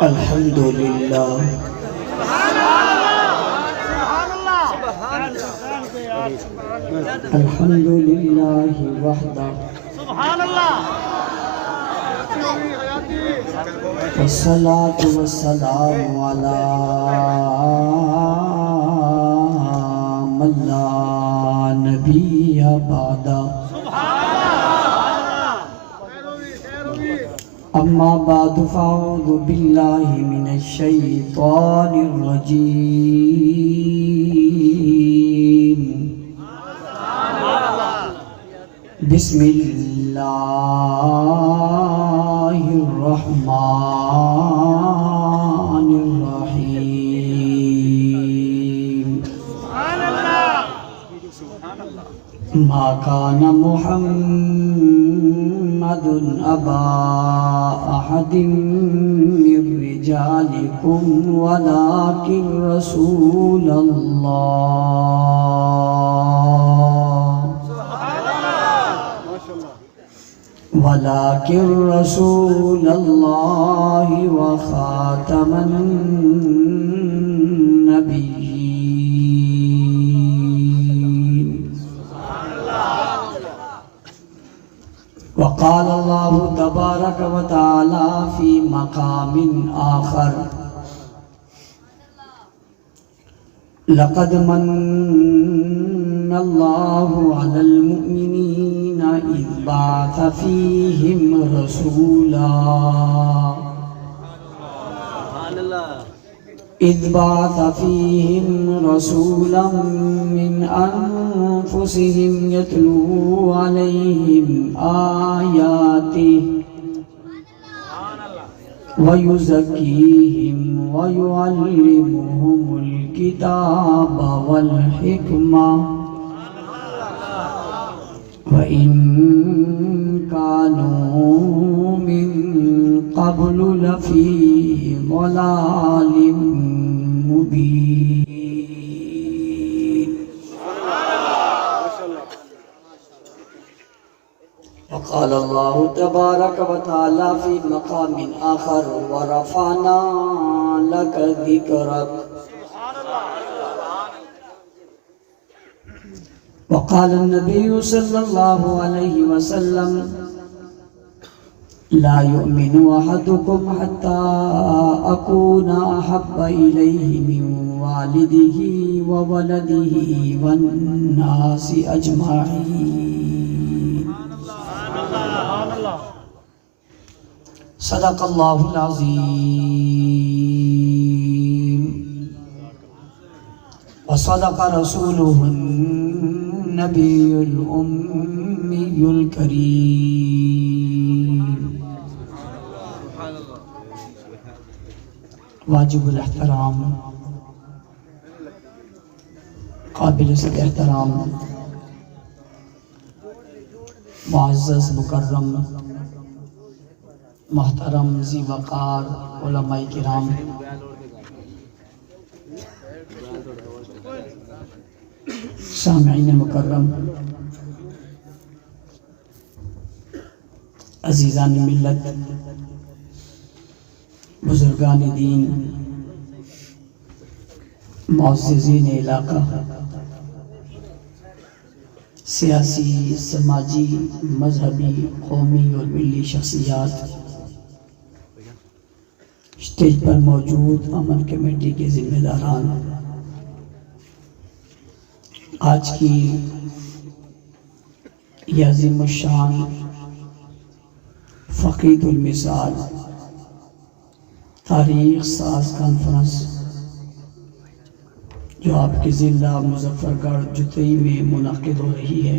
الحمدللہ الحمدللہ وحدہ والصلاة والسلام علی من لا نبی بعدہ اما بعد فاعوذ باللہ من الشیطان الرجیم بسم اللہ الرحمن الرحیم ما کان محمد ابا احد من رجالکم ولکن رسول اللہ ولکن رسول اللہ وخاتم النبیین وقال اللہ تبارک و تعالی فی مقام آخر لقد من اللہ علی المؤمنین اذ بعث فیہم رسولا اذ بعث فیہم رسولا من انفسہم یتلو علیہم آیاتہ ویزکیہم ویعلمہم الکتاب والحکمہ وَإِن كَانُوا مِن قَبْلُ لَفِي ضَلَالٍ مُبِينٍ وقال اللہ تبارک و تعالی فی مقام آخر وَرَفَعْنَا لَكَ ذِكْرَكَ وقال النبي صلى الله عليه وسلم لا يؤمن أحدكم حتى أكون أحب إليه من والده وولده والناس أجمعين صدق الله العظيم وصدق رسوله النبی الامی الکریم واجب الاحترام قابل صد احترام معزز مکرم محترم ذی وقار علماء کرام سامعین مکرم عزیزان ملت بزرگان دین معززین علاقہ سیاسی سماجی مذہبی قومی اور ملی شخصیات اسٹیج پر موجود امن کمیٹی کے ذمہ داران آج کی یہ عظیم الشان فقید المثال تاریخ ساز کانفرنس جو آپ کے ضلع مظفر گڑھ جتئی میں منعقد ہو رہی ہے،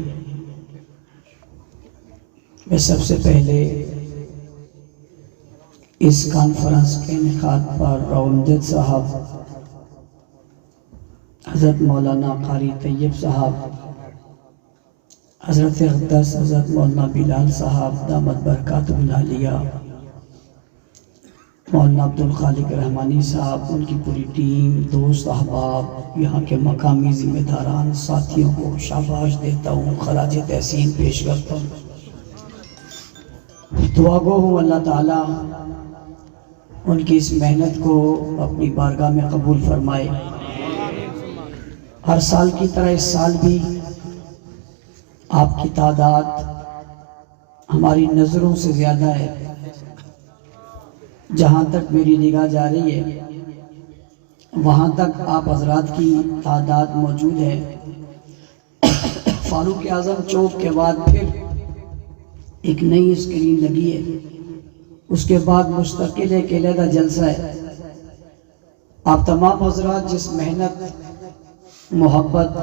میں سب سے پہلے اس کانفرنس کے انعقاد پر امجد صاحب حضرت مولانا قاری طیب صاحب، حضرت اقدس حضرت مولانا بلال صاحب دامت برکاتہ العالیہ، مولانا عبدالخالق رحمانی صاحب، ان کی پوری ٹیم، دوست احباب، یہاں کے مقامی ذمہ داران، ساتھیوں کو شاباش دیتا ہوں، خراج تحسین پیش کرتا ہوں۔ دعا گو ہوں اللہ تعالیٰ ان کی اس محنت کو اپنی بارگاہ میں قبول فرمائے۔ ہر سال کی طرح اس سال بھی آپ کی تعداد ہماری نظروں سے زیادہ ہے۔ جہاں تک میری نگاہ جا رہی ہے وہاں تک آپ حضرات کی تعداد موجود ہے۔ فاروق اعظم چوک کے بعد پھر ایک نئی اسکرین لگی ہے، اس کے بعد مستقل ایک علیحدہ جلسہ ہے۔ آپ تمام حضرات جس محنت، محبت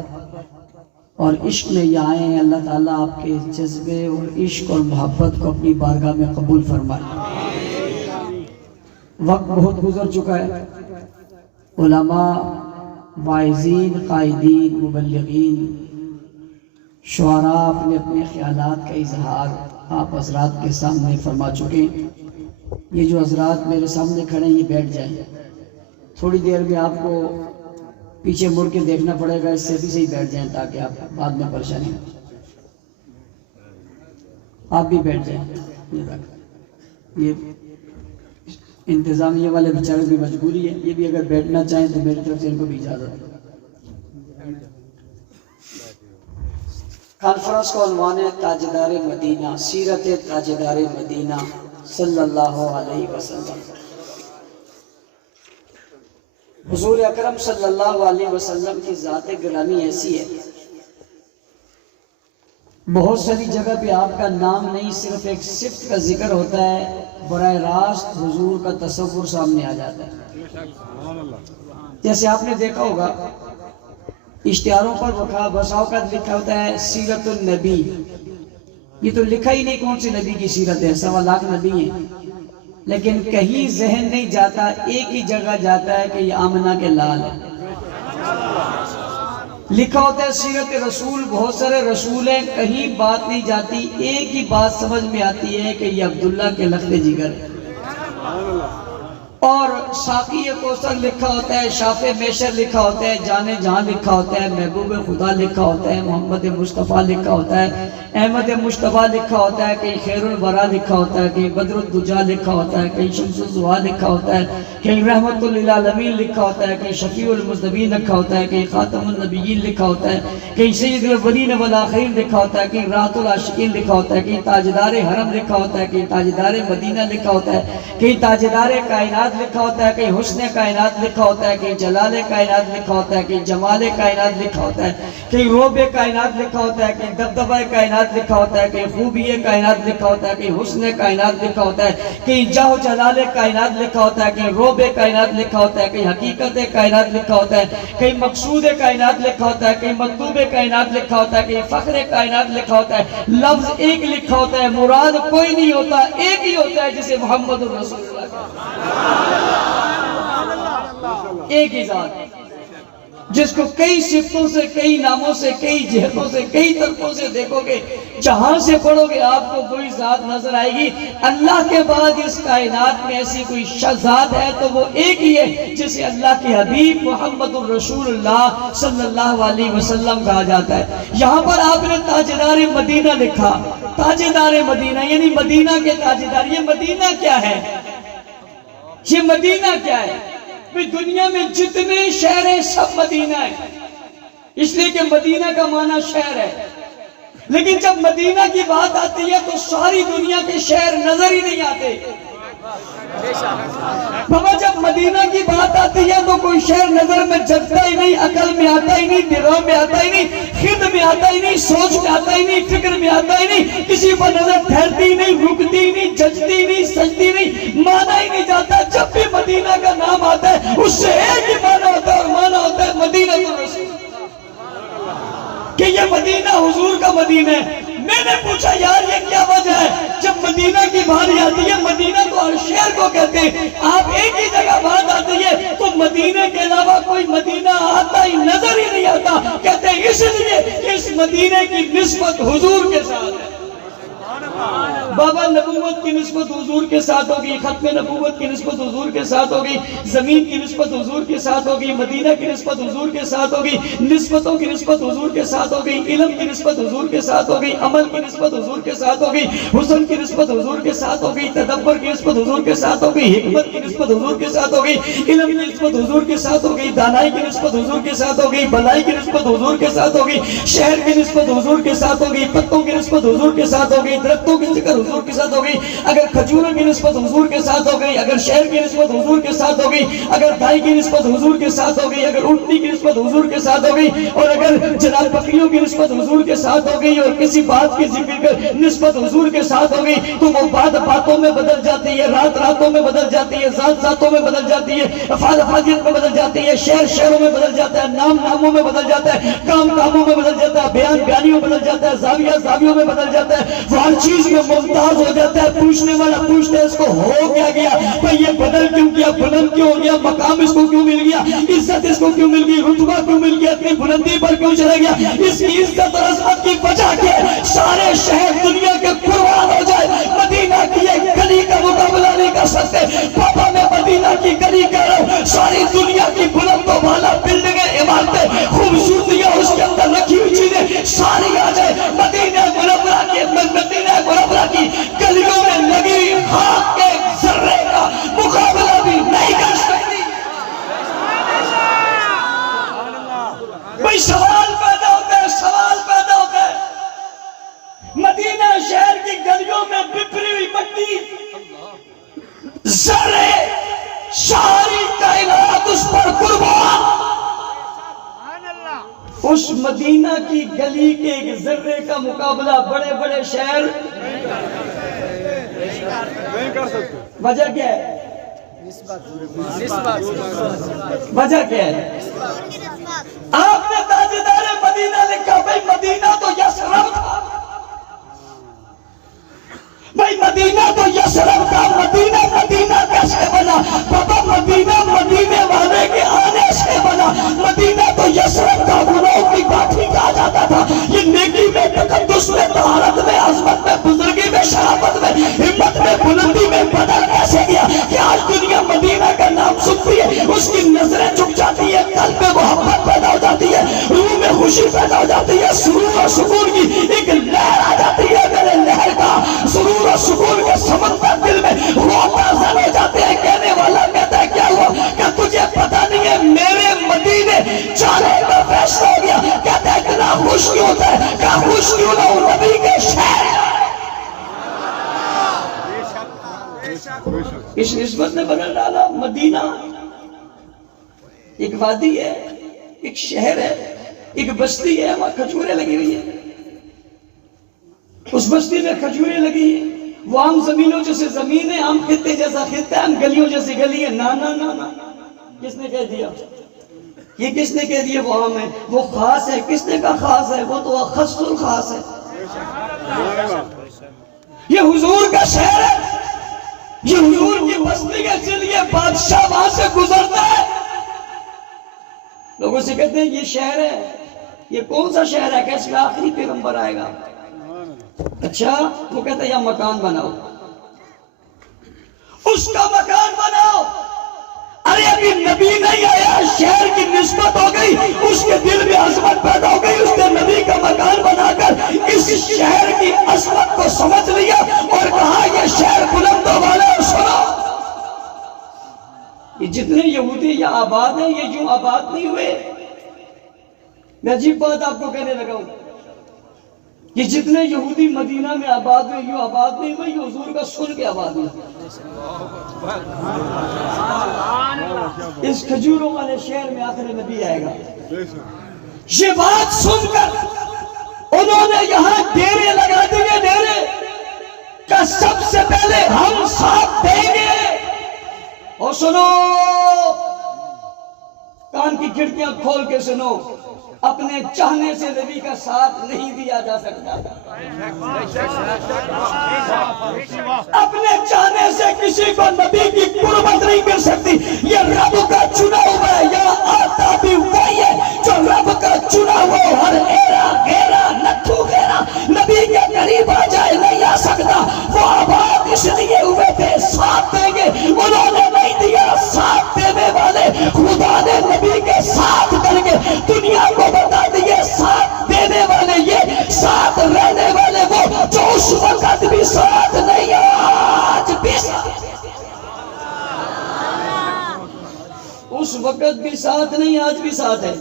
اور عشق میں یہاں آئے ہیں، اللہ تعالیٰ آپ کے جذبے اور عشق اور محبت کو اپنی بارگاہ میں قبول فرمائے۔ وقت بہت گزر چکا ہے، علماء، واعظین، قائدین، مبلغین، شعراء اپنے اپنے خیالات کا اظہار آپ حضرات کے سامنے فرما چکے ہیں۔ یہ جو حضرات میرے سامنے کھڑے ہیں یہ بیٹھ جائیں، تھوڑی دیر میں آپ کو پیچھے مڑ کے دیکھنا پڑے گا، اس سے بھی صحیح بیٹھ جائیں تاکہ آپ بعد میں پریشانی ہو۔ آپ بھی بیٹھ جائیں، یہ انتظامیہ والے بیچارے بھی مجبوری ہے، یہ بھی اگر بیٹھنا چاہیں تو میری طرف سے ان کو بھی اجازت ہے۔ کانفرنس کا عنوان ہے تاجدار مدینہ، سیرت تاجدار مدینہ صلی اللہ علیہ وسلم۔ حضور اکرم صلی اللہ علیہ وسلم کی ذات گرامی ایسی ہے، بہت ساری جگہ پہ آپ کا نام نہیں، صرف ایک صفت کا ذکر ہوتا ہے، براہ راست حضور کا تصور سامنے آ جاتا ہے۔ جیسے آپ نے دیکھا ہوگا اشتہاروں پر بسا اوقات لکھا ہوتا ہے سیرت النبی، یہ تو لکھا ہی نہیں کون سی نبی کی سیرت ہے، 1.25 لاکھ نبی ہیں، لیکن کہیں ذہن نہیں جاتا، ایک ہی جگہ جاتا ہے کہ یہ آمنہ کے لال ہے۔ لکھا ہوتا ہے سیرت رسول، بہت سارے رسول ہیں، کہیں بات نہیں جاتی، ایک ہی بات سمجھ میں آتی ہے کہ یہ عبداللہ کے لخت جگر ہے۔ اور ساقی کوثر لکھا ہوتا ہے، شاف میشر لکھا ہوتا ہے، جان جہاں لکھا ہوتا ہے، محبوب خدا لکھا ہوتا ہے، محمد مصطفیٰ لکھا ہوتا ہے، احمد مصطفیٰ لکھا ہوتا ہے، کہیں خیر الورا لکھا ہوتا ہے، کہیں بدر الدجا لکھا ہوتا ہے، کہیں شمس الضحیٰ لکھا ہوتا ہے، کہیں رحمت للعالمین لکھا ہوتا ہے، کہیں شفیع المذنبین لکھا ہوتا ہے، کہیں خاتم النبیین لکھا ہوتا ہے، کہیں سید الاولین والآخرین لکھا ہوتا ہے، کہیں راحت العاشقین لکھا ہوتا ہے، کہیں تاجدار حرم لکھا ہوتا ہے، کہیں تاجدار مدینہ لکھا ہوتا ہے، کہیں تاجدار کائنات لکھا ہوتا ہے، کہیں حسن کائنات لکھا ہوتا ہے، کہیں جلال کائنات لکھا ہوتا ہے، کہیں جمال کائنات لکھا ہوتا ہے، کہیں روب کائنات لکھا ہوتا ہے، کہیں دبدبہ کائنات لکھا ہوتا ہے، کہیں خوبی کائنات لکھا ہوتا ہے، کہیں حسن کائنات لکھا ہوتا ہے، کہیں جاہ و جلال کائنات لکھا ہوتا ہے، کہیں روب کائنات لکھا ہوتا ہے، کہیں حقیقت کائنات لکھا ہوتا ہے، کہیں مقصود کائنات لکھا ہوتا ہے، کہیں مطلوب کائنات لکھا ہوتا ہے، کہیں فخر کائنات لکھا ہوتا ہے۔ لفظ ایک لکھا ہوتا ہے، مراد کوئی نہیں ہوتا، ایک ہی ہوتا ہے جسے محمد الرسول اللہ ایک ہی ذات، جس کو کئی صفتوں سے، کئی ناموں سے، کئی جہتوں سے، کئی طرفوں سے دیکھو گے، جہاں سے پڑھو گے آپ کو کوئی ذات نظر آئے گی۔ اللہ کے بعد اس کائنات میں ایسی کوئی ذات ہے تو وہ ایک ہی ہے جسے اللہ کے حبیب محمد الرسول اللہ صلی اللہ علیہ وسلم کہا جاتا ہے۔ یہاں پر آپ نے تاجدار مدینہ لکھا، تاجدار مدینہ یعنی مدینہ کے تاجدار۔ یہ مدینہ کیا ہے؟ یہ مدینہ کیا ہے؟ دنیا میں جتنے شہر ہیں سب مدینہ ہے، اس لیے کہ مدینہ کا معنی شہر ہے، لیکن جب مدینہ کی بات آتی ہے تو ساری دنیا کے شہر نظر ہی نہیں آتے۔ بابا جب مدینہ کی بات آتی ہے تو کوئی شہر نظر میں جگتا ہی نہیں، عقل میں آتا ہی نہیں، نگاہ میں آتا ہی نہیں، خد میں آتا ہی نہیں، سوچ میں آتا ہی نہیں، فکر میں آتا ہی نہیں، کسی پر نظر ٹھہرتی نہیں، رکتی نہیں، ججتی نہیں، سجتی نہیں، مانا ہی نہیں جاتا۔ جب بھی مدینہ کا نام آتا ہے اس سے ایک ہی مانا ہوتا ہے، اور مانا ہوتا ہے مدینہ الرسول، کہ یہ مدینہ حضور کا مدینہ ہے۔ میں نے پوچھا یار یہ کیا وجہ ہے؟ جب مدینہ کی باری آتی ہے، مدینہ تو ہر شہر کو کہتے ہیں، آپ ایک ہی جگہ بات آتی ہے تو مدینہ کے علاوہ کوئی مدینہ آتا ہی نظر ہی نہیں آتا، کہتے ہیں اس لیے کہ اس مدینہ کی نسبت حضور کے ساتھ ہے۔ بابا نبوت کی نسبت حضور کے ساتھ ہوگی، ختم نبوت کی نسبت حضور کے ساتھ ہوگی، زمین کی نسبت حضور کے ساتھ ہوگی، مدینہ کی نسبت حضور کے ساتھ ہوگی، نسبتوں کی نسبت حضور کے ساتھ ہوگی، علم کی نسبت حضور کے ساتھ ہوگی، عمل کی نسبت حضور کے ساتھ ہوگی، حسن کی نسبت حضور کے ساتھ ہوگی، تدبر کی نسبت حضور کے ساتھ ہوگی، حکمت کی نسبت حضور کے ساتھ ہوگی، علم کی نسبت حضور کے ساتھ ہوگی، دانائی کی نسبت حضور کے ساتھ ہوگی، بلائی کی نسبت حضور کے ساتھ ہوگی، شہر کی نسبت حضور کے ساتھ ہوگی، پتوں کی نسبت حضور کے ساتھ ہوگی، درختوں کی ذکر حضور کے ساتھ ہوگی، اگر کھجوروں کی نسبت حضور کے ساتھ ہو گئی، اگر شہر کی نسبت حضور کے ساتھ ہو گئی، اگر دائی کی نسبت حضور کے ساتھ ہو گئی، اگر اونٹنی کی نسبت حضور کے ساتھ ہو گئی، اور اگر جناب بکریوں کی نسبت حضور کے ساتھ ہو گئی، اور کسی بات کی ذکر کر نسبت حضور کے ساتھ ہو گئی، تو وہ بات باتوں میں بدل جاتی ہے، رات راتوں میں بدل جاتی ہے، ذات ذاتوں میں بدل جاتی ہے، افعال افعالیت میں بدل جاتی ہے، شہر شہروں میں بدل جاتا ہے، نام ناموں میں بدل جاتا ہے، کام کاموں میں بدل جاتا ہے، بیان بیانیوں میں بدل جاتا ہے، زاویہ زاویوں میں بدل جاتا ہے، وہ ہر چیز میں ممتاز ہو جاتا ہے۔ پوچھنے والا پوچھتے اس کو ہو کیا گیا بھئی، یہ بدل کیوں کیا، بلند کیوں ہو گیا، مقام اس کو کیوں مل گیا، عزت اس کو کیوں مل گئی، رتبہ کیوں مل گیا، اتنی بلندی پر کیوں چلا گیا؟ اس کی عزت اور عظمت کی وجہ کیا ہے؟ سارے شہر دنیا کے قربان ہو جائے، مدینہ کی ایک گلی کا مقابلہ نہیں کر سکتے۔ پاپا میں مدینہ کی گلی کہہ رہا ہوں، ساری دنیا کی بلند و بالا بلڈنگیں، عمارتیں، خوبصورتیاں، اس کے اندر رکھی ہوئی چیزیں ساری آ جائے، مدینہ منورہ کی گلیوں میں لگی خاک کے ذرے کا مقابلہ بھی نہیں کر سکتی۔ بھئی سوال پیدا ہوتا ہے، مدینہ شہر کی گلیوں میں بپری ہوئی مٹی، ذرے، ساری کائنات اس پر قربان۔ اس مدینہ کی گلی کے ایک ذرے کا مقابلہ بڑے بڑے شہر نہیں کر سکتے۔ وجہ کیا ہے؟ وجہ کیا ہے؟ آپ نے تاجدار مدینہ لکھا، بھئی مدینہ تو یثرب تھا، بھئی مدینہ تو یثرب تھا، مدینہ مدینہ کیسے بنا؟ بابا مدینہ مدینے والے کے آنے سے بنا، مدینہ تو یثرب تھا، گناہوں کی گھاٹی کہا جاتا تھا، یہ نیکی میں، تقدس میں، طہارت میں، عظمت میں، بزرگی میں، شرافت میں، ہمت میں، بلندی میں بدل کیسے گیا کہ آج دنیا مدینہ کا نام سنتی ہے، اس کی نظریں جھک جاتی ہے، قلب میں محبت پیدا ہو جاتی ہے، روح میں خوشی پیدا ہو جاتی ہے، سرور اور سکون کی ایک لہر آ جاتی ہے، میرے لہر کا سرور اور سکون کے سمندر دل میں روتا زن ہو جاتے ہیں۔ کہنے والا کہتا ہے کیا ہوا؟ کہ تجھے پتہ نہیں ہے میرے مدینے جانے کا فیصلہ ہو گیا۔ کہتا ہے اتنا خوش کیوں ہوتا ہے؟ کہ خوش کیوں نہ ہوں نبی کے شہر۔ اس نسبت نے بدل ڈالا۔ مدینہ ایک وادی ہے، ایک شہر ہے، ایک بستی ہے، وہاں کھجوریں لگی ہوئی ہیں، اس بستی میں کھجوریں لگی ہیں، وہ عام زمینوں جیسے زمین ہے، عام خطے جیسا خطہ ہے، عام گلیوں جیسی گلی ہے۔ نا نا نا نا، کس نے کہہ دیا؟ یہ کس نے کہہ دیا وہ عام ہے؟ وہ خاص ہے۔ کس نے کہا خاص ہے؟ وہ تو اخص الخاص ہے۔ یہ حضور کا شہر ہے، یہ حضور کی بستی ہے، اس لیے بادشاہ وہاں سے گزرتا ہے، لوگوں سے کہتے ہیں یہ شہر ہے، یہ کون سا شہر ہے کہ اس میں آخری پیغمبر آئے گا؟ اچھا، وہ کہتا ہے یا مکان بناؤ، اس کا مکان بناؤ۔ ارے ابھی نبی نہیں آیا، شہر کی نسبت ہو گئی، اس کے دل میں عظمت پیدا ہو گئی، اس نے نبی کا مکان بنا کر اس شہر کی عظمت کو سمجھ لیا اور کہا یہ شہر بلند و بالا ہے۔ سنو، یہ جتنے یہودی یہاں آباد ہیں، یہ یوں آباد نہیں ہوئے۔ میں عجیب بات آپ کو کہنے لگا ہوں، یہ جتنے یہودی مدینہ میں آباد ہوئے، یوں آباد نہیں ہوئے، یہ حضور کا سن کے آباد ہوئے۔ اس کھجوروں والے شہر میں آخر نبی آئے گا۔ یہ بات سن کر انہوں نے یہاں ڈیرے لگا دیے، ڈیرے کا سب سے پہلے ہم ساتھ دیں گے۔ اور سنو، کان کی کھڑکیاں کھول کے سنو، اپنے چاہنے سے نبی کا ساتھ نہیں دیا جا سکتا. اپنے چاہنے سے کسی کو نبی کی قربت نہیں مل سکتی. یہ رب کا چنا ہوا ہے. یہاں آتا بھی وہی ہے جو رب کا چنا ہوا. ہر ایرا گھیرا نتھو گھیرا نبی کے قریب آ جائے نہیں آ سکتا. وہ آباد اس لیے ہوئے تھے ساتھ دیں گے, انہوں نے نہیں دیا. ساتھ دینے والے خدا نے نبی کے ساتھ کر کے دنیا کو بتا دیے ساتھ دینے والے یہ, ساتھ رہنے والے وہ جو اس وقت بھی ساتھ نہیں آج بھی ساتھ. اس وقت بھی ساتھ نہیں آج بھی ساتھ ہے.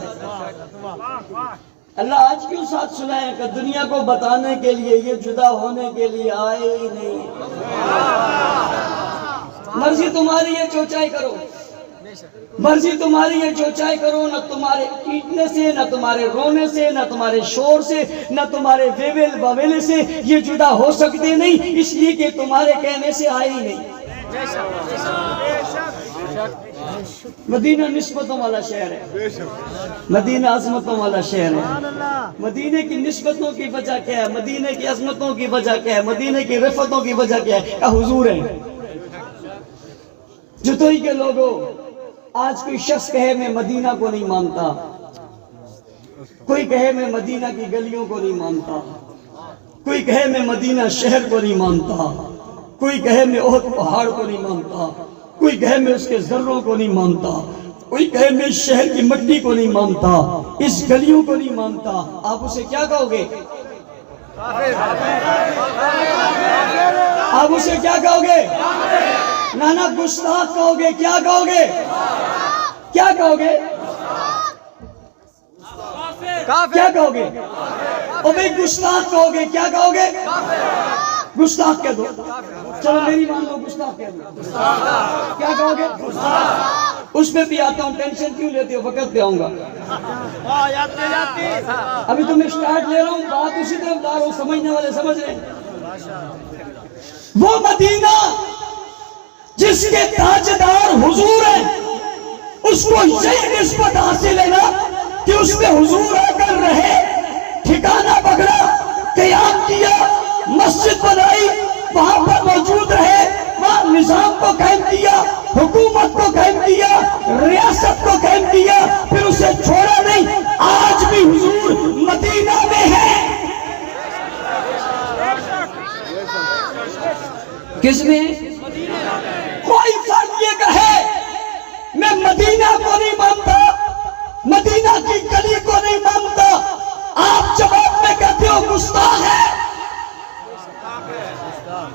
اللہ آج کیوں ساتھ سنائے کہ دنیا کو بتانے کے لیے یہ جدا ہونے کے لیے آئے ہی نہیں. مرضی تمہاری ہے جو چاہے کرو, مرضی تمہاری ہے جو چاہے کرو. نہ تمہارے پیٹنے سے, نہ تمہارے رونے سے, نہ تمہارے شور سے, نہ تمہارے ویویل باویلے سے یہ جدا ہو سکتے نہیں, اس لیے کہ تمہارے کہنے سے آئے ہی نہیں. مدینہ نسبتوں والا شہر ہے, مدینہ عظمتوں والا شہر ہے. مدینے کی نسبتوں کی وجہ کیا ہے, مدینے کی عظمتوں کی وجہ کیا ہے, مدینے کی رفتوں کی وجہ کیا ہے؟ کہ حضور ہے. جتوئی کے لوگوں, آج کوئی شخص کہے میں مدینہ کو نہیں مانتا, کوئی کہے میں مدینہ کی گلیوں کو نہیں مانتا, کوئی کہے میں مدینہ شہر کو نہیں مانتا, کوئی کہے میں احد پہاڑ کو نہیں مانتا, کوئی کہے میں اس کے ذروں کو نہیں مانتا, کوئی کہے میں شہر کی مٹی کو نہیں مانتا, اس گلیوں کو نہیں مانتا. آپ اسے کیا کہو گے؟ آپ اسے کیا کہو گے؟ نانا گستاخ کہو گے. کیا کہو گے؟ کیا کہو گے؟ کیا کہو گے؟ او بھئی گستاخ کہو گے. کیا کہو گے؟ گستاخ کہہ دو. چلو میری مان لو, گستاخ کہہ دو. کیا کہو گے؟ اس میں بھی آتا ہوں, ٹینشن کیوں لیتے ہو, وقت پہ آؤں گا. ابھی تمہیں سٹارٹ لے رہا ہوں, بات اسی طرف لا رہا ہوں, سمجھنے والے سمجھ رہے ہیں. وہ مدینہ جس کے تاجدار حضور ہیں, اس کو یہ نسبت حاصل ہے نا کہ اس میں حضور آ کر رہے, ٹھکانہ پکڑا, قیام کیا, مسجد بنائی, وہاں پر موجود رہے, وہاں نظام کو قائم کیا, حکومت کو قائم کیا, ریاست کو قائم کیا, پھر اسے چھوڑا نہیں. آج بھی حضور مدینہ میں ہے. کس میں؟ کوئی فرد یہ کہے میں مدینہ کو نہیں مانتا, مدینہ کی گلی کو نہیں مانتا, آپ جواب میں کہتے ہو گستاخ ہے.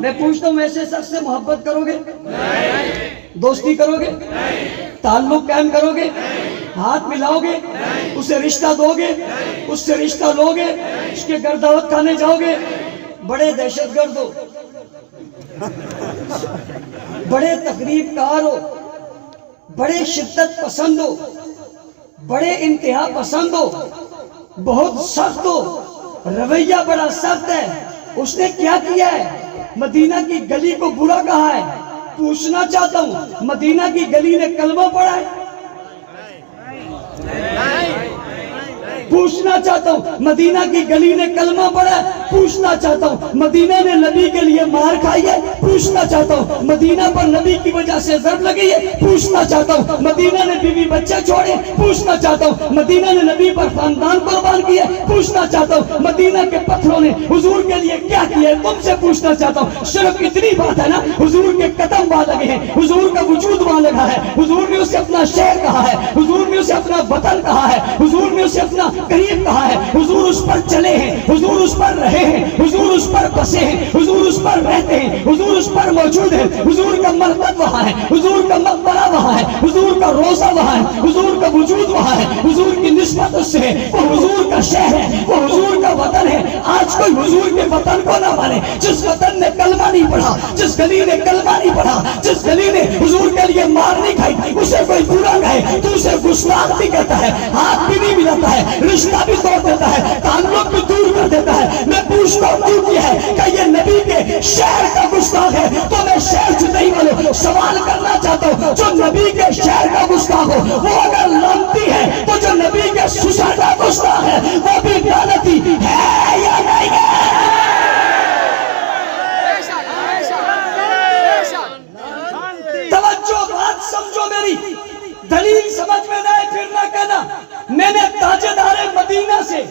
میں پوچھتا ہوں, ایسے شخص سے محبت کرو گے؟ دوستی کرو گے؟ تعلق قائم کرو گے؟ ہاتھ ملاؤ گے؟ اسے رشتہ دو گے؟ اس سے رشتہ لو گے؟ اس کے گھر دعوت کھانے جاؤ گے؟ بڑے دہشت گرد ہو, بڑے تقریب کار ہو, بڑے شدت پسند ہو, بڑے انتہا پسند ہو, بہت سخت ہو, رویہ بڑا سخت ہے. اس نے کیا کیا ہے؟ مدینہ کی گلی کو برا کہا ہے. پوچھنا چاہتا ہوں, مدینہ کی گلی نے کلمہ پڑھا ہے؟ پوچھنا چاہتا ہوں, مدینہ کی گلی نے کلمہ پڑھا ہے؟ پوچھنا چاہتا ہوں, مدینہ نے نبی کے لیے مار کھائی ہے؟ پوچھنا چاہتا ہوں, مدینہ پر نبی کی وجہ سے ضرب لگی ہے؟ پوچھنا چاہتا ہوں, مدینہ نے بیوی بچے چھوڑے؟ پوچھنا چاہتا ہوں, مدینہ نے نبی پر خاندان قربان کیا؟ پوچھنا چاہتا ہوں, مدینہ کے پتھروں نے حضور کے لیے کیا کیا ہے؟ تم سے پوچھنا چاہتا ہوں. صرف اتنی بات ہے نا, حضور کے قدم وہاں لگے ہیں, حضور کا وجود وہاں لگا ہے, حضور نے اسے اپنا شہر کہا ہے, حضور نے اسے اپنا وطن کہا ہے, حضور نے اسے اپنا قریب کہا ہے, حضور اس پر چلے ہیں, حضور اس پر رہے ہیں, حضور اس پر بسے ہیں, حضور اس پر رہتے ہیں, حضور اس پر موجود ہے, حضور کا مرکز وہاں ہے, حضور کا مقبرہ وہاں ہے, حضور کا روزہ وہاں ہے, حضور کا وجود وہاں ہے, حضور کی نسبت اس سے ہے, وہ حضور کا شہر ہے, وہ حضور کا وطن ہے. آج کوئی حضور کے وطن کو نہ مانے. جس وطن نے کلمہ نہیں پڑھا, جس گلی نے کلمہ نہیں پڑھا, جس گلی نے حضور کے لیے مار نہیں کھائی, اسے کوئی برا کہے تو اسے گستاخ بھی کہتا ہے, ہاتھ بھی نہیں ملاتا ہے, رشتہ بھی توڑ دیتا ہے, تعلق بھی دور کر دیتا ہے. میں پوچھ گستاخی کی ہے کہ یہ نبی کے شہر کا گستاخ ہے، تو میں شہر سے نہیں بولوں سوال کرنا چاہتا ہوں، جو نبی کے شہر کا گستاخ ہو وہ اگر لعنتی ہے تو جو نبی کے سسر کا گستاخ ہے وہ بھی لعنتی ہے یا نہیں ہے؟ توجہ بات سمجھو میری، دلیل سمجھ میں نہ آئے پھر نہ کہنا میں نے تاجدار مدینہ سے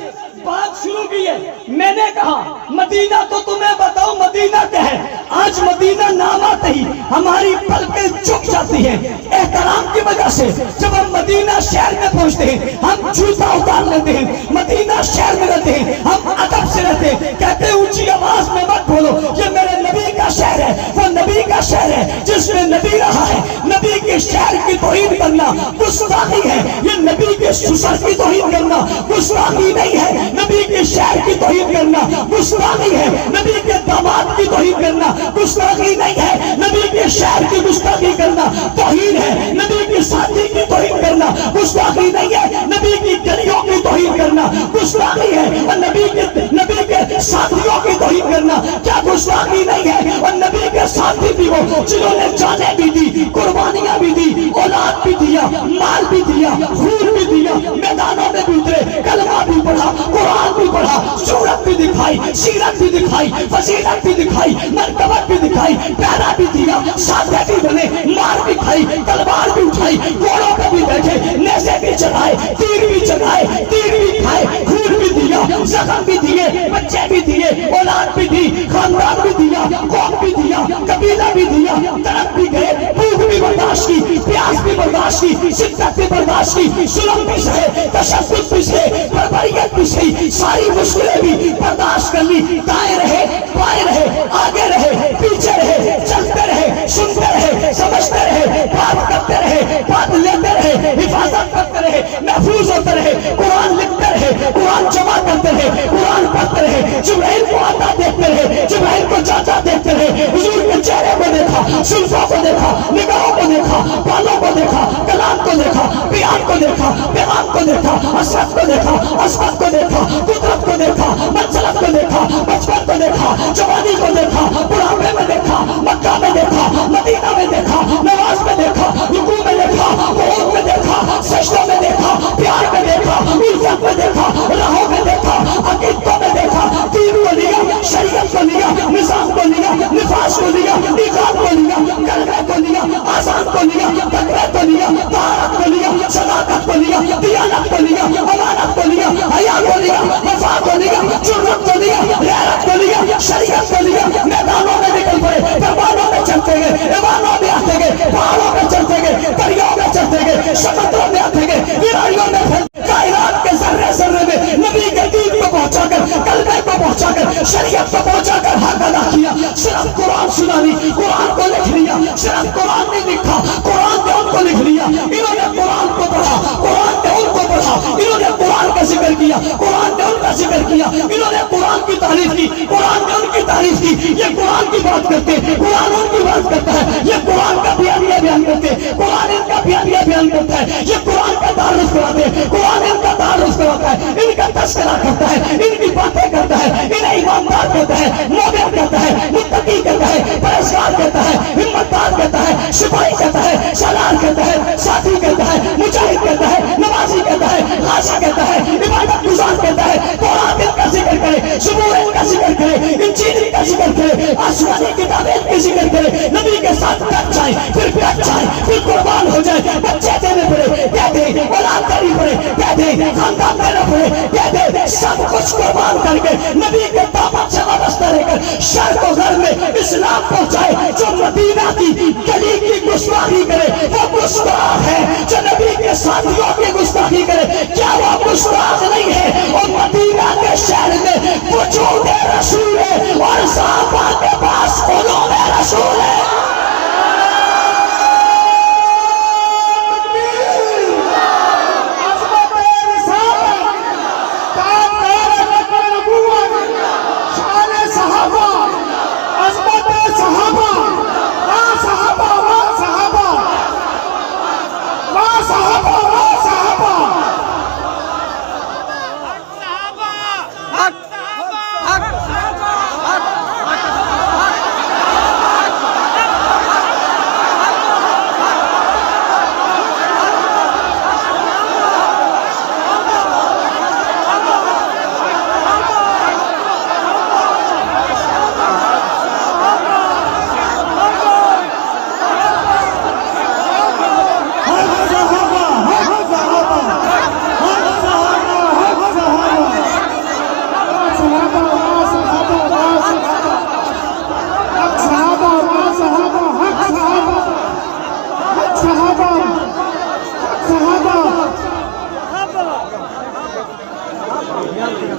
بات شروع کی ہے۔ میں نے کہا مدینہ تو تمہیں بتاؤ مدینہ کیا ہے، آج مدینہ نام آتے ہی ہماری پلکیں جھک جاتی ہیں احترام کی وجہ سے۔ جب ہم مدینہ شہر میں پہنچتے ہیں ہم جوتا اتار لیتے ہیں، مدینہ شہر میں رہتے ہیں ہم ادب سے رہتے ہیں، کہتے ہیں اونچی آواز میں مت بولو یہ میرے نبی کا شہر ہے، وہ نبی کا شہر ہے جس میں نبی رہا ہے۔ نبی کے شہر کی توہین کرنا گستاخی ہے، یہ نبی کے سسر کی توہین کرنا گستاخی نہیں ہے، نبی کے شہر کی توہین کرنا گستاخی ہے، نبی کے داماد کی توہین کرنا گستاخی نہیں ہے، نبی کے شہر کی گستاخی کرنا توہین ہے، نبی کی ساتھی کی توہین کرنا گستاخی نہیں ہے، نبی کی گلیوں کی توہین کرنا گستاخی ہے، اور نبی کے ساتھیوں کی توہین کرنا کیا گستاخی نہیں ہے؟ اور نبی کے ساتھی بھی وہ جنہوں نے جانیں بھی دی، قربانیاں بھی دی، اولاد بھی دیا، مال بھی دیا، خون بھی دیا، میدانوں میں بھی اترے، کلمہ بھی پڑھا، قرآن بھی پڑھا، صورت بھی دکھائی، سیرت بھی دکھائی، فضیلت بھی دکھائی، مرتبت بھی دکھائی، پیارا بھی دیا، ساتھ بھی بنے، مار بھی کھائی، تلوار بھی اٹھائی، گھوڑوں پہ بھی بیٹھے، نیزے بھی چلائے، تیر بھی چلائے، تیر بھی کھائے، خون بھی دیا، زخم بھی دیے، بچے بھی دیے، اولاد بھی دی، خاندان بھی دیا، قوم بھی دیا، قبیلہ بھی دیا، تڑپ بھی گئے، بھوک بھی برداشت کی، پیاس بھی برداشت کی، شدت بھی برداشت کی، ظلم بھی سہے، تشدد بھی سہے، بربریت بھی سہی، ساری مشکلیں بھی برداشت کر لی، دائیں رہے، بائیں رہے، آگے رہے، پیچھے رہے، چلتے رہے، سنتے رہے، سمجھتے رہے، بات کرتے رہے، بات لیتے رہے، حفاظت کرتے رہے، محفوظ ہوتے رہے، قرآن لکھتے رہے، قرآن جمع کرتے رہے، قرآن پڑھتے رہے، جبرائیل کو آتا دیکھتے رہے، جبرائیل کو جاتا دیکھتے رہے، حضور کے چہرے کو دیکھا، سلفوں کو دیکھا، نگاہوں کو دیکھا، بالوں کو دیکھا، کلام کو دیکھا، بیان کو دیکھا، پیغام کو دیکھا، اسرت کو دیکھا، عصمت کو دیکھا، قدرت کو دیکھا، منزلت کو دیکھا، بچپن کو دیکھا، جوانی کو دیکھا، بڑھاپے میں دیکھا، مکہ میں دیکھا، مدینہ میں دیکھا، نماز میں دیکھا، رکوع میں دیکھا، قعود میں دیکھا، سجدوں میں دیکھا، پیار میں دیکھا، عزت میں دیکھا، راہوں میں دیکھا، عقیدتوں میں دیکھا، دین کو لیا، شریعت کو لیا، نظام کو لیا، نفاذ کو لیا، ایقاد کو لیا، کلمہ کو لیا، آزان کو لیا، تقوی کو لیا، طاعت کو لیا، صداقت کو لیا، دیانت کو لیا، امانت کو لیا، حیا کو لیا، وفا کو لیا، جرأت کو لیا، غیرت کو لیا، شریعت کو لیا، میدانوں میں نکل پڑے، درباروں میں چلتے گئے، ایوانوں میں آتے گئے، پہاڑوں میں چلتے گئے، دریاؤں میں چلتے گئے، سمندروں میں آتے گئے، ویرانیوں میں پھیلتے، کائنات کے ذرے ذرے میں نبی کے دین کو پہنچا کر، کلمے کو پہنچا کر، شریعت کو پہنچا کر حق ادا کیا۔ صرف قرآن سنا نہیں، قرآن کو لکھ لیا، صرف قرآن نہیں لکھا، قرآن نے ان کو لکھ لیا، انہوں نے قرآن کو پڑھا، قرآن نے ان کو پڑھا، انہوں نے قرآن کا ذکر کیا، قرآن نے ان کا ذکر کیا، انہوں نے قرآن کی تعریف کی، قرآن نے ان کی تعریف کی۔ یہ قرآن کی بات کرتے، قرآن ان کی بات کرتا ہے، یہ قرآن کا بیانیہ بیان کرتے، قرآن ان کا بیانیہ بیان کرتا ہے، یہ قرآن کا تعارف کراتے، قرآن ان کا تعارف کراتا ہے، ان کا تذکرہ کرتا ہے، ان کی باتیں کرتا ہے، انہیں ایماندار کہتا ہے، مومن کہتا ہے، متقی کہتا ہے، پرہیزگار کہتا ہے، ہمتدار کہتا ہے، سپاہی کہتا ہے، سالار کہتا ہے، ساتھی کہتا ہے، مجاہد کہتا ہے، نمازی کہتا ہے، غازی کہتا ہے، عبادت گزار کہتا ہے۔ قرآن ان کا ذکر کرے، زبور ان کا ذکر کرے، انجیل کا ذکر کرے، آسمانی کتابیں ان کی ذکر کرے، نبی کے ساتھ کٹ جائے، پھر کٹ جائے، پھر قربان ہو جائے، بچے دینے پڑے، دے دے، اولاد دینی پڑے، دے دے، خاندان دینا پڑے، دے دے، سب کچھ قربان کر کے نبی کے دامن سے وابستہ رہ کر شرق و غرب میں اسلام پہنچائے۔ جو مدینہ کی گلی کی گستاخی کرے وہ گستاخ ہے، جو نبی کے ساتھیوں کی گستاخی کرے کیا وہ گستاخ نہیں ہے؟ اور مدینہ کے شہر میں وجود رسول ہے اور صحابہ کے پاس علوم رسول ہے۔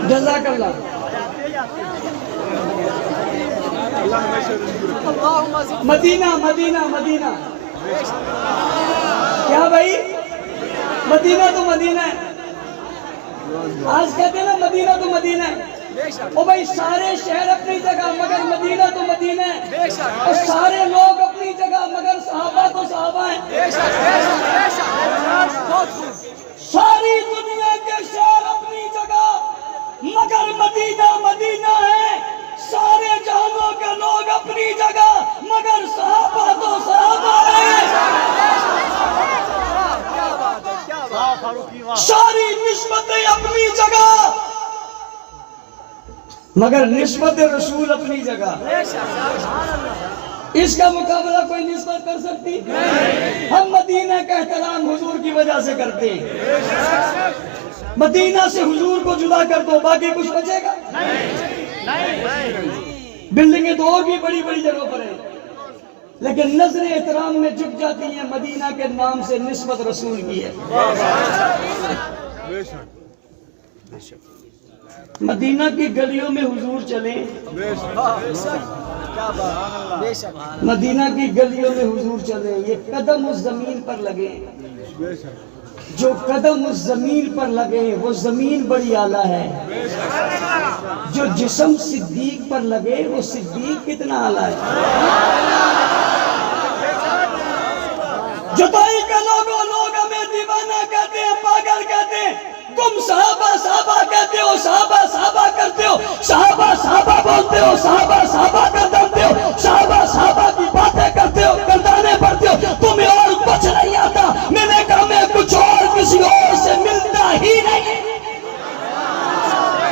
جزاک اللہ. مدینہ مدینہ مدینہ کیا بھائی؟ مدینہ تو مدینہ ہے. آج کہتے ہیں نا مدینہ تو مدینہ ہے. او بھائی سارے شہر اپنی جگہ مگر مدینہ تو مدینہ ہے. اور سارے لوگ اپنی جگہ مگر صحابہ تو صحابہ ہیں. ساری دنیا کے شہر اپنی جگہ مگر مدینہ مدینہ ہے. سارے جہانوں کے لوگ اپنی جگہ مگر صحابہ تو صحابہ ہیں. ساری نسبتیں اپنی جگہ مگر نسبت رسول اپنی جگہ. اس کا مقابلہ کوئی نسبت کر سکتی؟ ہم مدینہ کا احترام حضور کی وجہ سے کرتے ہیں. مدینہ سے حضور کو جدا کر دو باقی کچھ بچے گا؟ بلڈنگیں تو اور بھی بڑی بڑی جگہوں پر ہیں لیکن نظر احترام میں جھک جاتی ہیں. مدینہ کے نام سے نسبت رسول کی ہے. مدینہ کی گلیوں میں حضور چلیں. مدینہ کی گلیوں میں حضور چلیں. یہ قدم اس زمین پر لگے. جو قدم اس زمین پر لگے وہ زمین بڑی اعلیٰ ہے. جو جسم صدیق پر لگے وہ صدیق کتنا اعلیٰ ہے. جدائی کے لوگ ہمیں دیوانہ کہتے ہیں, پاگل کہتے ہیں. تم صحابہ صحابہ کہتے ہو, صحابہ صحابہ کرتے ہو, صحابہ صحابہ بولتے ہو, صحابہ صحابہ کردانتے ہو, صحابہ صحابہ کی باتیں کرتے ہو, کردانے پڑھتے ہو. تمہیں اور کچھ نہیں آتا. میں نے کہا میں کچھ اور کسی اور سے ملتا ہی نہیں.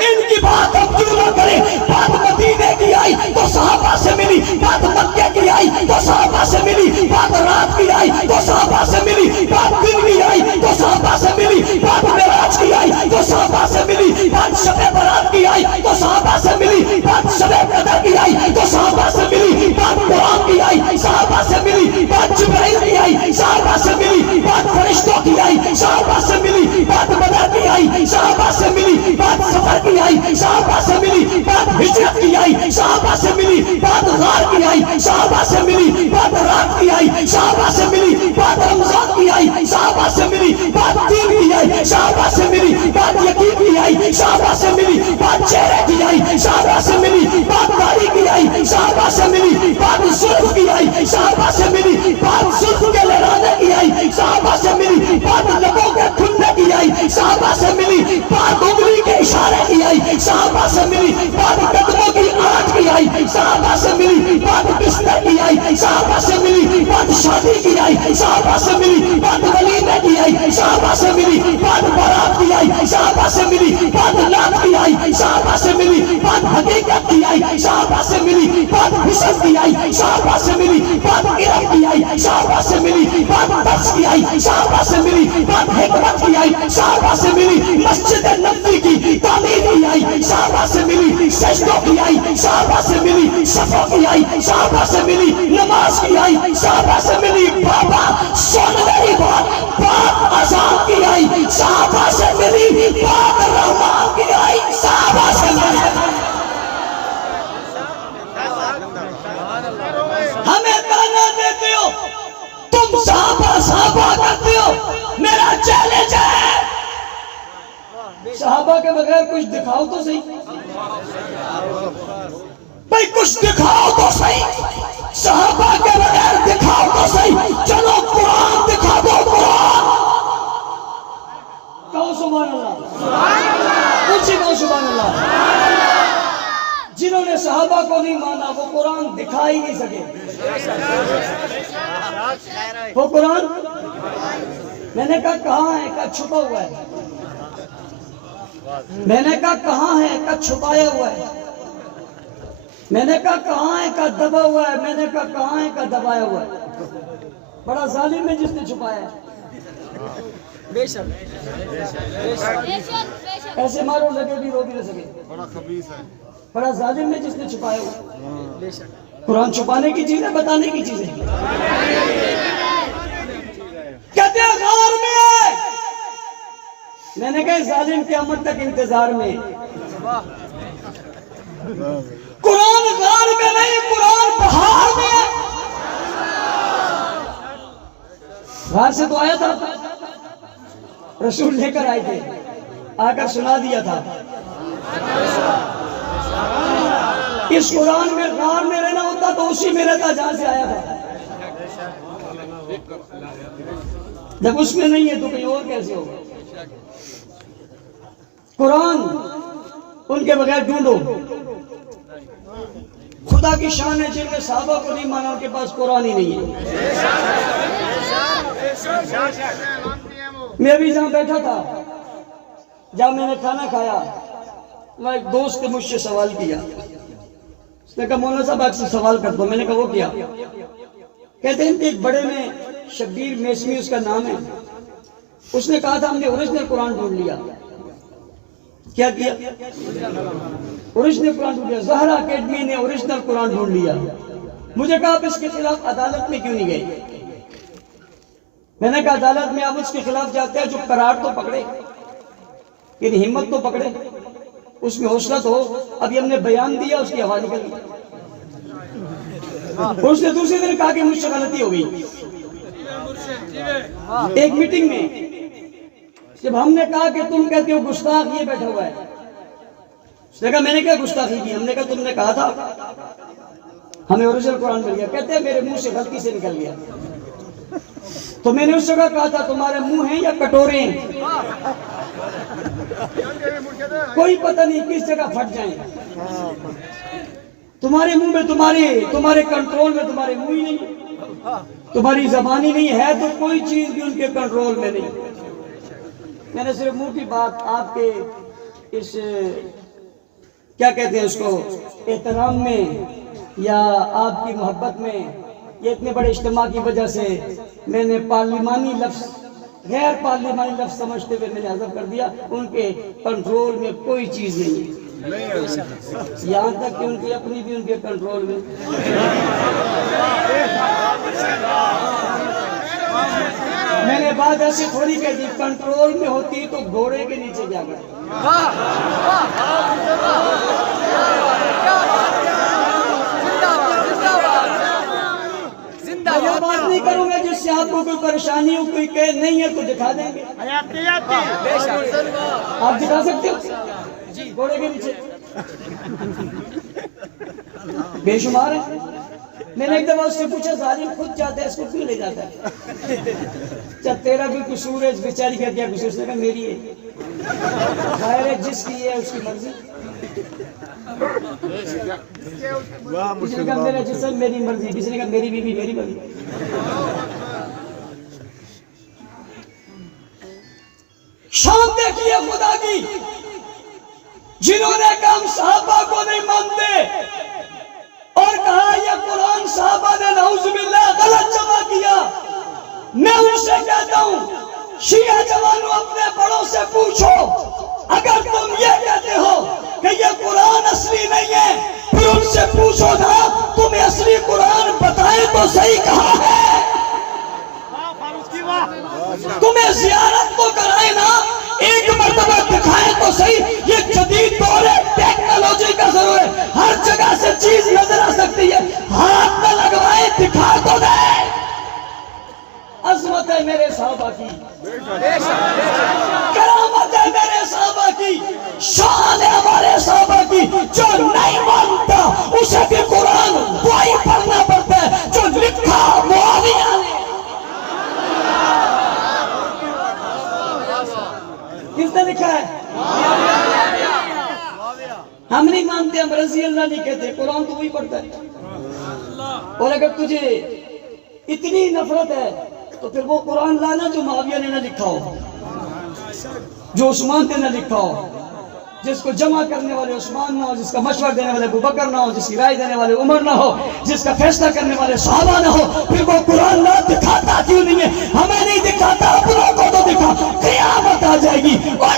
ان کی بات ہم کیوں نہ کریں. بات مدینے کی آئی تو صحابہ سے ملی, بات مکے کی آئی تو صحابہ سے ملی, بات رات کی آئی تو صحابہ سے ملی, بات دن کی آئی تو صحابہ سے ملی, بات معراج کی آئی تو صحابہ سے ملی, بات شب برات کی آئی تو صحابہ سے ملی, بات شب قدر کی آئی تو صحابہ سے ملی, بات قرآن کی آئی صحابہ سے ملی, بات جبرائیل کی آئی صحابہ سے ملی, بات فرشتوں کی آئی صحابہ سے ملی, بات بدر کی آئی صحابہ سے ملی, بات سفر کی آئی صحابہ سے ملی, بات ہجرت کی آئی صحابہ سے ملی, بات غار کی آئی صحابہ سے ملی, بات رات کی آئی صحابہ سے ملی, بات رمضان کی آئی صحابہ سے ملی, بات دین کی آئی صحابہ سے ملی, بات یقین کی آئی صحابہ سے ملی, بات چہرے کی آئی صحابہ سے ملی, بات داڑھی کی آئی صحابہ سے ملی, بات زلف کی آئی صحابہ سے ملی, بات زلف کے لہرانے کی آئی صحابہ سے ملی, بات لبوں کے کھلنے کی آئی صحابہ سے ملی, بات انگلی کے اشارے کی آئی صحابہ سے ملی, بات قدموں کی آنچ کی آئی صحابہ سے ملی, بات بستر کی آئی صحابہ سے ملی, بات شادی کی آئی صحابہ سے ملی, بات ولیمے کی آئی صحابہ سے ملی, بات بارات کی آئی صحابہ سے ملی, بات نعت کی آئی صحابہ سے ملی, بات حقیقت کی آئی صحابہ سے ملی, بات حسن کی آئی صحابہ سے ملی, بات علم کی آئی صحابہ سے ملی, بات درس کی آئی صحابہ سے ملی, بات حکمت کی آئی صحابہ سے ملی, مسجد نبوی کی تعمیر کی آئی صحابہ سے ملی, سجدوں کی آئی صحابہ سے ملی, صفوں کی آئی صحابہ سے ملی, نماز کی آئی صحابہ سے ملی. بابا سن میری بات, بات اذان کی آئی صحابہ سے ملی, بات رحمان کی آئی صحابہ سے ملی. ہمیں تانا دیتے ہو, تم صحابہ صحابہ کرتے ہو. میرا چیلنج ہے صحابہ کے بغیر کچھ دکھاؤ تو صحیح. بھئی کچھ دکھاؤ تو صحیح. صحابہ کے بغیر دکھاؤ تو صحیح. چلو قرآن دکھا دو. قرآن کہو سبحان اللہ. اونچی کہو سبحان اللہ. جنہوں نے صحابہ کو نہیں مانا وہ قرآن دکھا ہی نہیں سکے. وہ قرآن میں نے کہا کہاں ہے, کہا چھپا ہوا ہے. میں نے کہا کہاں ہے, کہا چھپایا ہوا ہے. میں نے کہا کہاں ہے, کہا دبا ہوا ہے. میں نے کہا کہاں ہے, کہا دبایا ہوا ہے. بڑا ظالم ہے جس نے چھپایا ہے. بے شک ایسے مارو لگے بھی رو بھی نہ سکے. بڑا خبیث ہے, بڑا ظالم ہے جس نے چھپایا ہوا. قرآن چھپانے کی چیز ہے, بتانے کی چیز ہے. کہتے ہیں غار میں میں نے کہا ظالم قیامت تک انتظار میں. قرآن غار میں نہیں، قرآن پہاڑ میں ہے. غار سے تو آیا تھا، رسول لے کر آئے تھے، آ کر سنا دیا تھا. اس قرآن میں غار میں رہنا ہوتا تو اسی میں رہتا جہاں سے آیا تھا. جب اس میں نہیں ہے تو کہیں اور کیسے ہوگا؟ قرآن ان کے بغیر ڈھونڈو. خدا کی شان ہے جن نے صحابہ کو نہیں مانا، ان کے پاس قرآن ہی نہیں ہے. میں بھی جہاں بیٹھا تھا، جب میں نے کھانا کھایا، میں ایک دوست نے مجھ سے سوال کیا. اس نے کہا مولانا صاحب آپ سے سوال کرتا ہوں. میں نے کہا وہ کیا؟ کہتے ہیں کہ ایک بڑے میں شبیر میسمی اس کا نام ہے، اس نے کہا تھا ہم نے اوریجنل قرآن ڈھونڈ لیا. کیا کیا؟ اوریجنل قرآن ڈھونڈ لیا. زہرا اکیڈمی نے اوریجنل قرآن ڈھونڈ لیا. مجھے کہا آپ اس کے خلاف عدالت میں کیوں نہیں گئے؟ میں نے کہا عدالت میں آپ اس کے خلاف جاتے ہیں جو قرار تو پکڑے، یعنی ہمت تو پکڑے، اس میں حوصلہ تو ہو. ابھی ہم نے بیان دیا، اس کی حوالے کر دیا. اس نے دوسرے دن کہا کہ مجھ سے غلطی ہو گئی. ایک میٹنگ میں جب ہم نے کہا کہ تم کہتے ہو گستاخ یہ بیٹھا ہوا ہے، اس نے کہا میں نے کیا گستاخی کی؟ ہم نے کہا تم نے کہا تھا ہمیں اوریجنل قرآن مل گیا. کہتے ہیں میرے منہ سے غلطی سے نکل گیا. تو میں نے اس جگہ کہا تھا تمہارے منہ ہیں یا کٹورے ہیں؟ کوئی پتہ نہیں کس جگہ پھٹ جائیں. تمہارے منہ میں تمہارے کنٹرول میں تمہارے منہ ہی نہیں، تمہاری زبان ہی نہیں ہے، تو کوئی چیز بھی ان کے کنٹرول میں نہیں. میں نے صرف منہ کی بات آپ کے اس کیا کہتے ہیں اس کو احترام میں یا آپ کی محبت میں، یہ اتنے بڑے اجتماع کی وجہ سے میں نے پارلیمانی لفظ غیر پارلیمانی لفظ سمجھتے ہوئے میں نے حذف کر دیا. ان کے کنٹرول میں کوئی چیز نہیں ہے، یہاں تک کہ ان کی اپنی بھی ان کے کنٹرول میں. میں نے بات ایسی تھوڑی کہہ دی، کنٹرول میں ہوتی تو گھوڑے کے نیچے جا کر. میں بات نہیں کروں گا جس سے آپ کو کوئی پریشانی ہو، کوئی کہ نہیں ہے تو دکھا دیں گے. آپ دکھا سکتے ہو گھوڑے کے نیچے؟ بے شمار ہے. میں نے ایک دفعہ اس سے پوچھا ظالم خود جاتا ہے اس کو کیوں لے جاتا ہے؟ جب تیرا بھی قصور ہے، اس بیچاری کا کیا قصور؟ اس نے کہا میری ہے. ظاہر ہے جس کی ہے اس کی مرضی. کسی نے کہا میرا جسم میری مرضی، کسی نے کہا میری بیوی میری مرضی. شان دیکھیے خدا کی، جنہوں نے کہا ہم صحابہ کو نہیں مانتے اور کہا یہ قرآن صحابہ نے نعوذ باللہ غلط جمع کیا. میں ان سے کہتا ہوں شیعہ جوانوں اپنے بڑوں سے پوچھو، اگر تم یہ کہتے ہو کہ یہ قرآن اصلی نہیں ہے، پھر ان سے پوچھو نا تمہیں اصلی قرآن بتائیں تو صحیح کہاں ہے. تمہیں زیارت تو کرائے نا، ایک مرتبہ دکھائیں تو صحیح. یہ جدید دور ہے، ٹیکنالوجی کا ضرور ہے، ہر جگہ سے چیز نظر آ سکتی ہے. ہاتھ نہ لگوائے، دکھا تو دے. عظمت ہے میرے صحابہ کی، کرامت ہے میرے صحابہ کی، شان ہے ہمارے صحابہ کی. جو نہیں مانتا اسے بھی قرآن وہی پڑھنا پڑتا ہے جو لکھا معاویہ نے. کس نے لکھا ہے؟ ہم نہیں مانتے، ہم رضی اللہ نہیں کہتے، قرآن تو وہی پڑھتا ہے. اور اگر تجھے اتنی نفرت ہے تو پھر وہ قرآن لانا جو معاویہ نے نہ لکھا ہو، جو عثمان نے نہ لکھا ہو، جس کو جمع کرنے والے عثمان نہ ہو، جس کا مشورہ دینے والے ابوبکر نہ ہو، جس کی رائے دینے والے عمر نہ ہو، جس کا فیصلہ کرنے والے صحابہ نہ ہو. پھر وہ قرآن نہ دکھاتا کیوں نہیں ہے؟ ہمیں نہیں دکھاتا، اپنوں کو تو دکھا. قیامت آ جائے گی اور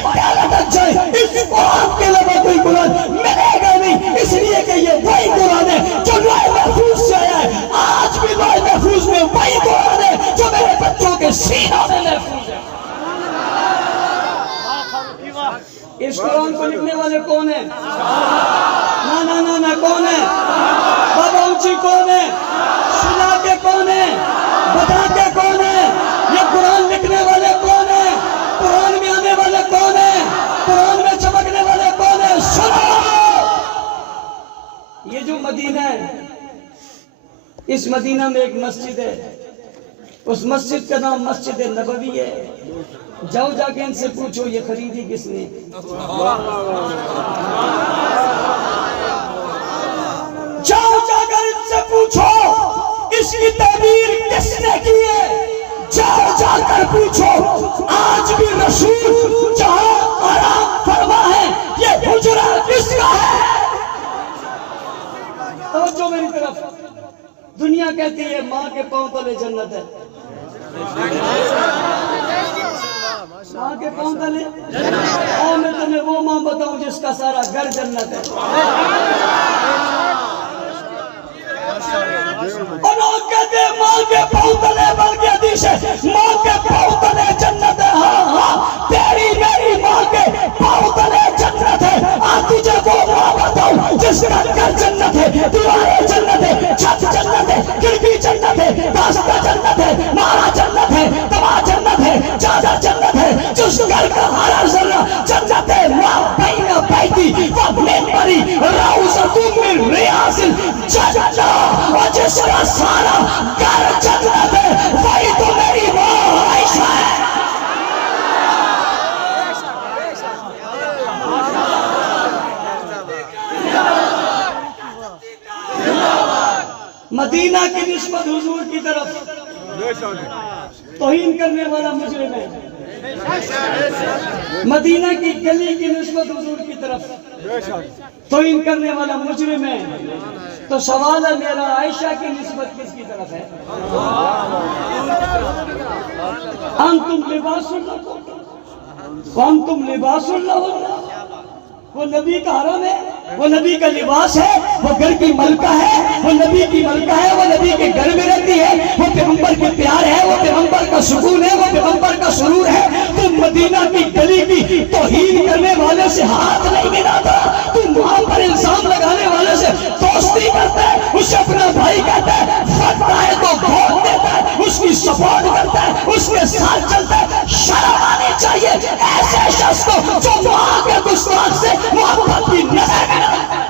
لٹ جائے، اس قرآن کے علاوہ کوئی قرآن ملے گا نہیں. اس لیے کہ یہ وہی قرآن ہے جو لوح محفوظ سے آیا ہے. آج بھی لوح محفوظ میں وہی قرآن ہے جو میرے بچوں کے سینوں میں محفوظ ہے. کون ہے؟ نا کون ہے؟ بابا اونچی کون ہے؟ سنا کے کون ہے؟ بتا کے کون ہے؟ یہ قرآن لکھنے والے کون ہیں؟ قرآن میں آنے والے کون ہیں؟ قرآن میں چمکنے والے کون ہیں؟ سنو! یہ جو مدینہ ہے، اس مدینہ میں ایک مسجد ہے، اس مسجد کا نام مسجد نبوی ہے۔ جاؤ جا کے ان سے پوچھو یہ خریدی کس نے؟ جاؤ جا کر ان سے پوچھو اس کی تعمیر کس نے کی ہے؟ جاؤ جا کر پوچھو آج بھی رسول جہاں آرام فرما ہے یہ حجرہ کس کا ہے؟ توجہ میری طرف، دنیا کہتی ہے ماں کے پاؤں تلے جنت ہے، ماں کے پاؤں تلے اور میں تمہیں وہ ماں بتاؤں جس کا سارا گھر جنت ہے۔ اور لوگ کہتے ہیں ماں کے پاؤں تلے، بلکہ حدیث ہے ماں کے پاؤں تلے جنت ہے۔ ہاں تیری میری ماں کے پاؤں تلے جنت ہے۔ آج تجھے وہ ماں بتاؤں جس کا گھر جنت ہے، دیواریں جنت ہے، چھت جنت ہے، کھڑکی جنت ہے، داستہ جنت ہے، مارا جنت ہے، تباہ جنت ہے، چادر جنت ہے، جس گھر کا ہر ذرہ جنت ہے۔ ماں بین بیتی و منبری روضۃ من ریاض الجنہ، اور جس کا سارا گھر جنت ہے وہی تو میری ماں عائشہ ہے۔ مدینہ کی نسبت حضور کی طرف توہین کرنے والا مجرم ہے، مدینہ کی گلی کی نسبت حضور کی طرف توہین کرنے والا مجرم ہے۔ تو سوال ہے میرا، عائشہ کی نسبت کس کی طرف ہے؟ انتم لباس لکم وانتم لباس لہن، وہ نبی کا حرم ہے، وہ نبی کا لباس ہے، وہ گھر کی ملکہ ہے، وہ نبی کی ملکہ ہے، وہ نبی کے گھر میں رہتی ہے، وہ پیغمبر کے پیار ہے، وہ پیغمبر کا سکون ہے، وہ پیغمبر کا سرور ہے۔ تم مدینہ کی گلی کی توہین کرنے والے سے ہاتھ نہیں ملاتا، تم وہاں پر الزام لگانے والے سے دوستی کرتا ہے، اسے اپنا بھائی کہتا ہے، فتح ہے تو ووٹ دیتا ہے، اس کی سپورٹ کرتا ہے، اس کے ساتھ چلتا ہے۔ شرم آنی چاہیے ایسے شخص کو جو وہاں کے گستاخ سے محبت کی نظر کرتا ہے۔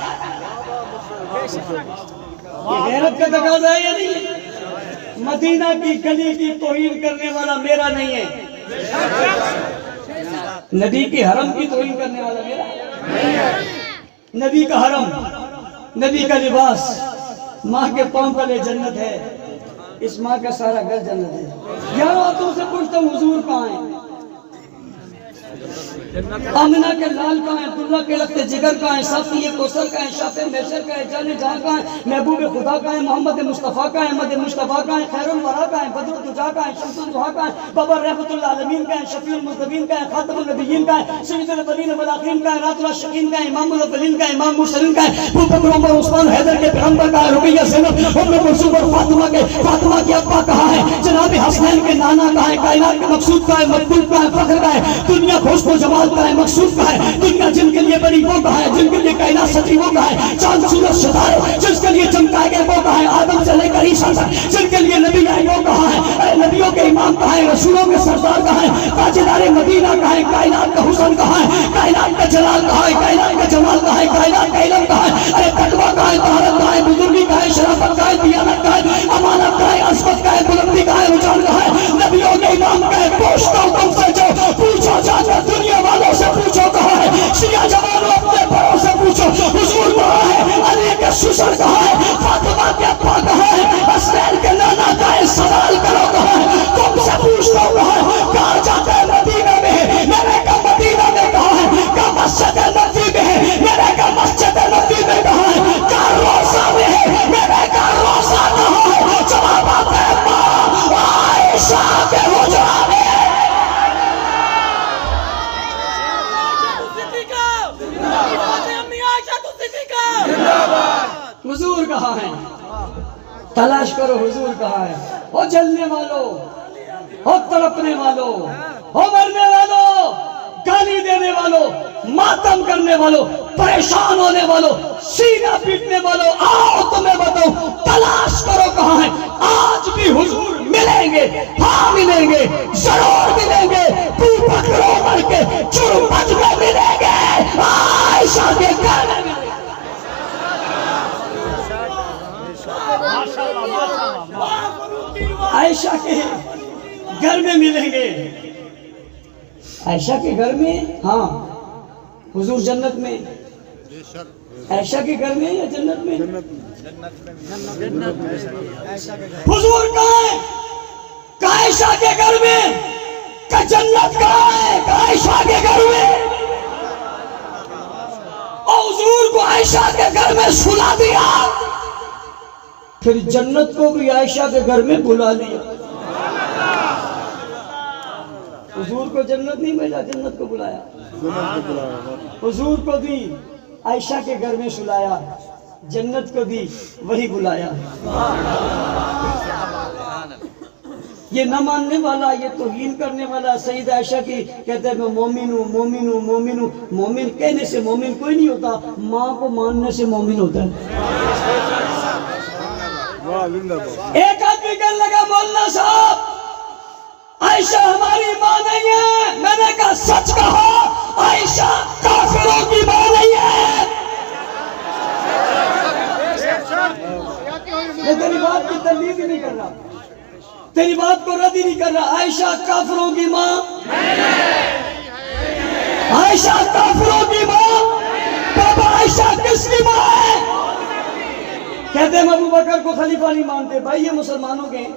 یہ غیرت کا تقاضا ہے یا نہیں؟ مدینہ کی گلی کی توہین کرنے والا میرا نہیں ہے، نبی کی حرم کی توہین کرنے والا میرا ہے۔ نبی کا حرم، نبی کا لباس، ماں کے پاؤں تلے جنت ہے، اس ماں کا سارا گھر جنت ہے۔ یہاں تم سے پوچھتا ہوں حضور کہاں ہیں؟ آمنہ کے لال کہاں ہیں؟ عبداللہ کے لخت جگر کہاں ہیں؟ صافی کوثر کہاں ہیں؟ شافع میسر کہاں ہیں؟ جان جہاں کہاں ہیں؟ محبوب خدا کہاں ہیں؟ محمد مصطفیٰ کہاں ہیں؟ احمد مصطفیٰ کہاں ہیں؟ خیر الورا کہاں ہیں؟ بدر الدجا کہاں ہیں؟ شمس الضحیٰ کہاں ہیں؟ بابا رحمت العالمین کہاں ہیں؟ شفیع المذنبین کہاں ہیں؟ خاتم النبیین کہاں ہیں؟ سید الاولین والآخرین کہاں ہیں؟ رات العاشقین کہاں ہیں؟ امام الاولین کہاں ہیں؟ امام مرسلین کہاں ہیں؟ ابو بکر عمر عثمان حیدر کے پیغمبر کہاں ہیں؟ رقیہ زینب ام کلثوم اور فاطمہ کے ابا کہاں ہیں؟ جناب حسنین کے نانا کہاں ہیں؟ کائنات کے مقصود کہاں ہے؟ مطلوب کہاں ہے؟ فخر کہاں ہے؟ دنیا خوش و جمال کہاں ہے؟ مقصود کہاں ہے؟ دنیا جن کے لیے بنی وہ کہاں ہے؟ جن کے لیے کائنات سچی وہ کہاں ہے؟ چاند سورج ستارے جس کے لیے چمکائے گئے وہ کہاں ہے؟ آدم سے لے کر عیسیٰ تک جن کے لیے نبی آئے وہ کہاں ہے؟ اے نبیوں کے امام کہاں ہے؟ رسولوں کے سردار کہاں ہے؟ تاجدار مدینہ کہاں ہے؟ کائنات کا حسن کہاں ہے؟ کائنات کا جلال کہاں ہے؟ کائنات کا جمال کہاں ہے؟ کائنات کا علم کہاں ہے؟ ارے تقویٰ کہاں ہے؟ طہارت کہاں ہے؟ بزرگی کہاں ہے؟ شرافت کہاں ہے؟ دیانت کہاں ہے؟ امانت کہاں ہے؟ عصمت کہاں ہے؟ بلندی کہاں ہے؟ رجحان کہاں ہے؟ نبیوں کے امام کہاں ہے؟ پوچھتا ہوں تم سے، جو پوچھو جا کر دنیا والوں سے پوچھو کہاں ہے؟ شیعہ جوانوں اپنے بڑوں سے پوچھو حضور کہاں ہے؟ علی کے سسر کہاں ہے؟ فاطمہ کے ابا کہاں ہے؟ حسنین کے نانا کہاں ہے؟ سوال کرو کہاں ہے؟ تم سے پوچھتا ہوں کہاں ہے؟ کہاں جاتے ہیں؟ مدینہ میں ہے۔ میں نے کہا مدینہ میں کہاں ہے؟ کہاں مسجد نبوی میں ہے۔ میں نے کہا مسجد نبوی میں کہاں ہے؟ کہاں روضہ میں ہے۔ میں نے کہا روضہ کہاں ہے؟ جواب آتا ہے ماں عائشہ کے حجرہ میں۔ حضور کہاں ہے؟ تلاش کرو حضور کہاں ہے؟ ہو جلنے والوں، ہو تڑپنے والوں، ہو مرنے والوں، گالی دینے والوں، ماتم کرنے والوں، پریشان ہونے والوں، سینہ پیٹنے والوں، آؤ تمہیں بتاؤں تلاش کرو کہاں ہیں. آج بھی حضور ملیں گے، ہاں ملیں گے، ضرور ملیں گے. پکڑو کر کے چرمچ میں ملیں گے، عائشہ کے گھر میں ملیں گے. عائشہ کے گھر میں ملیں گے. عائشہ کے گھر میں، ہاں حضور جنت میں. عائشہ کے گھر میں یا جنت میں؟ حضور کہاں ہے؟ کہ عائشہ کے گھر میں. کہ جنت کہاں ہے؟ کہ عائشہ کے گھر میں. اور حضور کو عائشہ کے گھر میں سلا دیا، پھر جنت کو بھی عائشہ کے گھر میں بلا لیا. حضور کو جنت نہیں بھیجا، جنت کو بلایا. حضور کو بھی عائشہ کے گھر میں سلایا، جنت کو بھی وہی بلایا. یہ نہ ماننے والا، یہ توہین کرنے والا سیدہ عائشہ کی کہتے ہیں میں مومن ہوں، مومن ہوں، مومن ہوں. مومن کہنے سے مومن کوئی نہیں ہوتا، ماں کو ماننے سے مومن ہوتا ہے. ایک آدمی کہنے لگا مولانا صاحب عائشہ ہماری ماں نہیں ہے. میں نے کہا سچ کہا، عائشہ کافروں کی ماں نہیں ہے. میں تیری بات کی تردید ہی نہیں کر رہا، تیری بات کو رد ہی نہیں کر رہا. عائشہ کافروں کی ماں، عائشہ کافروں کی ماں. بابا عائشہ کس کی ماں ہے؟ کہتے ہیں ابو بکر کو خلیفہ نہیں مانتے. بھائی یہ مسلمانوں کے ہیں.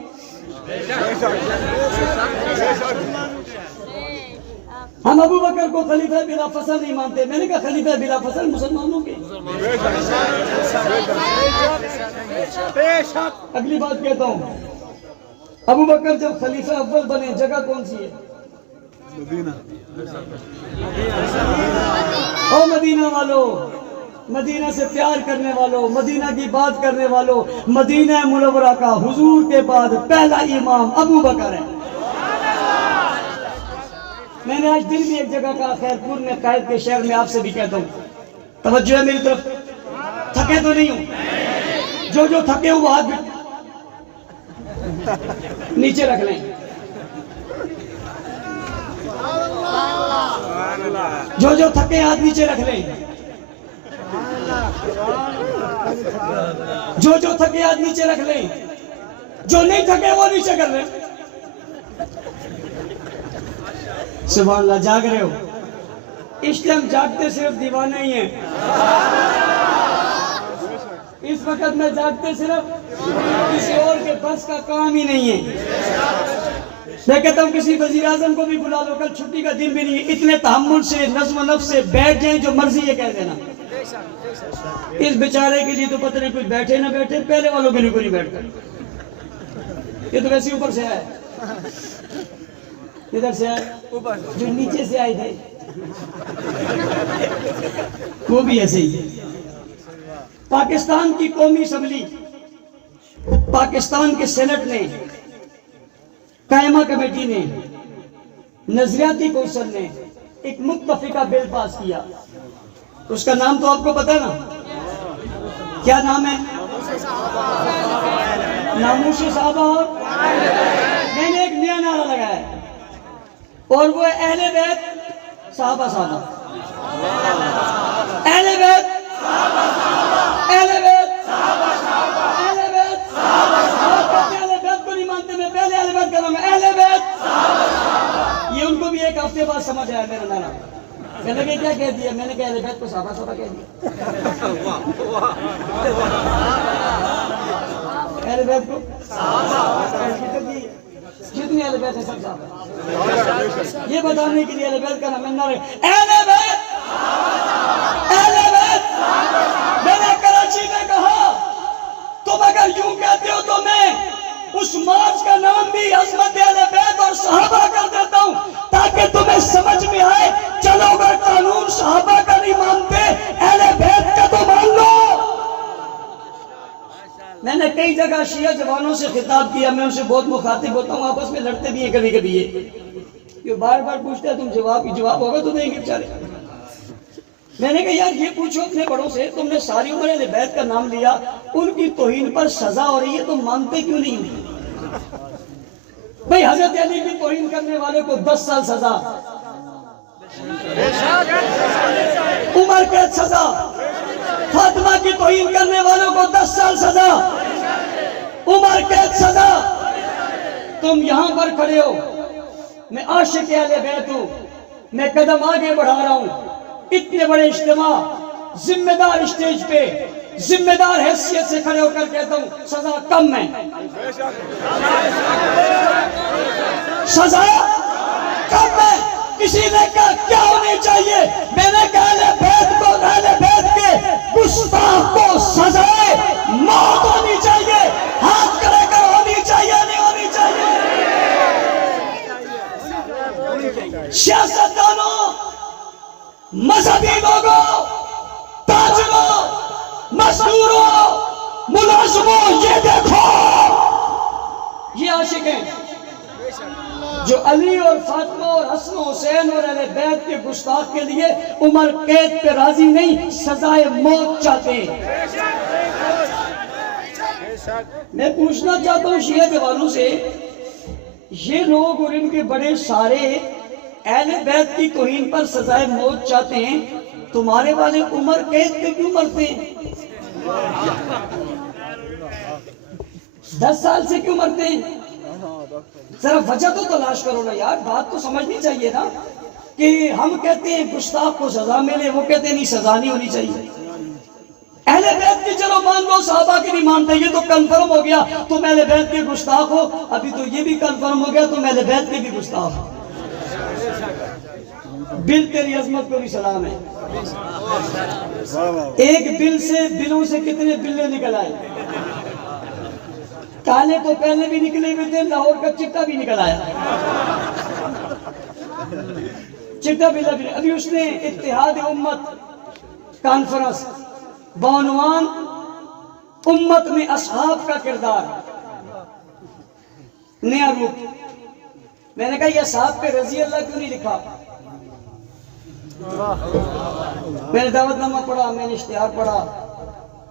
ہم ابو بکر کو خلیفہ بلا فصل نہیں مانتے. میں نے کہا خلیفہ بلا فصل مسلمانوں کے. اگلی بات کہتا ہوں، ابو بکر جب خلیفہ اول بنے جگہ کون سی ہے؟ مدینہ. او مدینہ والوں، مدینہ سے پیار کرنے والوں، مدینہ کی بات کرنے والوں، مدینہ منورہ کا حضور کے بعد پہلا امام ابو بکر ہے. میں نے آج دن بھی ایک جگہ کہا، خیرپور میں قائد کے شہر میں، آپ سے بھی کہتا ہوں توجہ ہے میری طرف. تھکے تو نہیں ہوں، جو تھکے ہو وہ ہاتھ بھی نیچے رکھ لیں. جو تھکے ہاتھ نیچے رکھ لیں. جو تھکے ہاتھ نیچے رکھ لیں. جو نہیں تھکے وہ نیچے کر لیں. سبحان اللہ. جاگ رہے ہو؟ اس ٹائم جاگتے صرف دیوانے ہی ہیں. اس وقت میں جاگتے صرف کسی اور کے بس کا کام ہی نہیں ہے. میں کہتا ہوں کسی وزیر اعظم کو بھی بلا لو، کل چھٹی کا دن بھی نہیں ہے، اتنے تحمل سے نظم و نفس سے بیٹھ جائیں، جو مرضی یہ کہہ دینا. اس بیچارے کے لیے تو پتہ نہیں کچھ بیٹھے نہ بیٹھے، پہلے والوں کے لیے کوئی نہیں بیٹھتا. یہ تو ویسے اوپر سے ہے. ادھر سے ہے جو نیچے سے آئے تھے وہ بھی ایسے ہی ہے. پاکستان کی قومی اسمبلی، پاکستان کے سینٹ نے، قائمہ کمیٹی نے، نظریاتی کونسل نے ایک متفقہ بل پاس کیا. اس کا نام تو آپ کو پتہ ہے نا؟ کیا نام ہے؟ ناموس صحابہ. اور میں نے ایک نیا نعرہ لگایا ہے، اور وہ اہل بیت صحابہ. اہل بیت، اہل بیت، اہل بیت. اہل بیت کو نہیں مانتے، میں پہلے اہل بیت کروں گا. اہل بیت، یہ ان کو بھی ایک ہفتے بعد سمجھ آیا میرا نعرہ. کہنے لگے کیا کہہ دیا؟ میں نے کہا اہل بیت کو صحابہ کہہ دیا. اہل بیت کو جتنے اہل بیت ہیں سب صحابہ. یہ بتانے کے لیے اہل بیت کا نام ہے. اہل بیت، اہل بیت. میں نے کراچی میں کہا تم اگر یوں کہتے ہو تو میں اس مارچ کا نام بھی عظمت اہل بیت اور صحابہ کر دیتا ہوں، تاکہ تمہیں سمجھ میں آئے. چلو اگر قانون صحابہ کا نہیں مانتے، اہل بیت کا تو مان لو. میں نے کئی جگہ شیعہ جوانوں سے خطاب کیا، میں ان سے بہت مخاطب ہوتا ہوں، آپس میں لڑتے بھی ہیں کبھی کبھی. یہ بار بار پوچھتے ہیں تم جواب ہوگا تو دیں گے بیچارے. میں نے کہا یار یہ پوچھو اپنے بڑوں سے, تم نے ساری عمر اہل بیت کا نام لیا, ان کی توہین پر سزا ہو رہی ہے, تم مانتے کیوں نہیں ہو؟ بھئی حضرت علی کی توہین کرنے والے کو 10 سال سزا, عمر قید سزا, فاطمہ کی توہین کرنے والوں کو 10 سال سزا, عمر قید سزا. تم یہاں پر کھڑے ہو, میں عاشق اہل بیت ہوں, میں قدم آگے بڑھا رہا ہوں, اتنے بڑے اجتماع, ذمہ دار اسٹیج پہ, ذمہ دار حیثیت سے کھڑے ہو کر کہتا ہوں سزا کم ہے, سزا کم ہے. کسی نے کہا کیا ہونی چاہیے؟ میں نے کہا اہل بیت کو, اہل بیت کے گستاخ کو سزائے موت ہونی چاہیے. ہاتھ کھڑے کر ہونی چاہیے, نہیں ہونی چاہیے؟ سیاستدانوں, مذہبی لوگوں, تاجروں, مزدوروں, ملازموں, یہ دیکھو, یہ عاشق ہیں جو علی اور فاطمہ اور حسن و حسین اور اہل بیت کے گستاخ کے لیے عمر قید پہ راضی نہیں, سزائے موت چاہتے ہیں. میں پوچھنا چاہتا ہوں شیعہ دیوانوں سے, یہ لوگ اور ان کے بڑے سارے اہل بیت کی توہین پر سزائے موت چاہتے ہیں, تمہارے والے عمر قید پہ کیوں مرتے ہیں؟ 10 سال سے کیوں مرتے ہیں؟ ذرا وجہ تو تلاش کرو نا یار, بات تو سمجھنی چاہیے نا. کہ ہم کہتے ہیں گستاخ کو سزا ملے, وہ کہتے ہیں نہیں سزا نہیں ہونی چاہیے. اہل بیت کی چلو مان لو, صحابہ کی نہیں مانتے, یہ تو کنفرم ہو گیا تم اہل بیت کے گستاخ ہو. ابھی تو یہ بھی کنفرم ہو گیا تم اہل بیت کے بھی گستاخ ہو. بل تیری عظمت کو بھی سلام ہے. ایک بل سے, بلوں سے کتنے بلے نکل آئے. کالے تو پہلے بھی نکلے ہوئے تھے, لاہور کا چٹا بھی نکل آیا. چٹا بلا بھی. ابھی اس نے اتحاد امت کانفرنس بعنوان امت میں اصحاب کا کردار, نیا روپ. میں نے کہا یہ اصحاب پہ رضی اللہ کیوں نہیں لکھا؟ میں نے دعوت نامہ پڑھا, میں نے اشتہار پڑھا,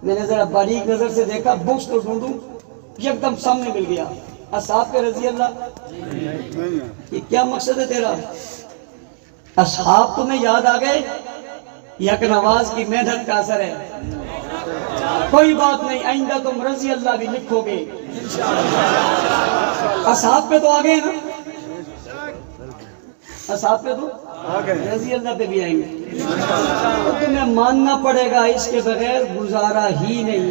میں نے ذرا باریک نظر سے دیکھا, بکس تو ڈھونڈوں, ایک دم سامنے مل گیا اصحاب پہ رضی اللہ. یہ کیا مقصد ہے تیرا؟ اصحاب تمہیں یاد آ گئے, یک نواز کی محنت کا اثر ہے. کوئی بات نہیں, آئندہ تم رضی اللہ بھی لکھو گے. اصحاب پہ تو آ گئے نا, اصحاب پہ تو رضی اللہ پہ بھی آئیں گے. تو تمہیں ماننا پڑے گا, اس کے بغیر گزارا ہی نہیں.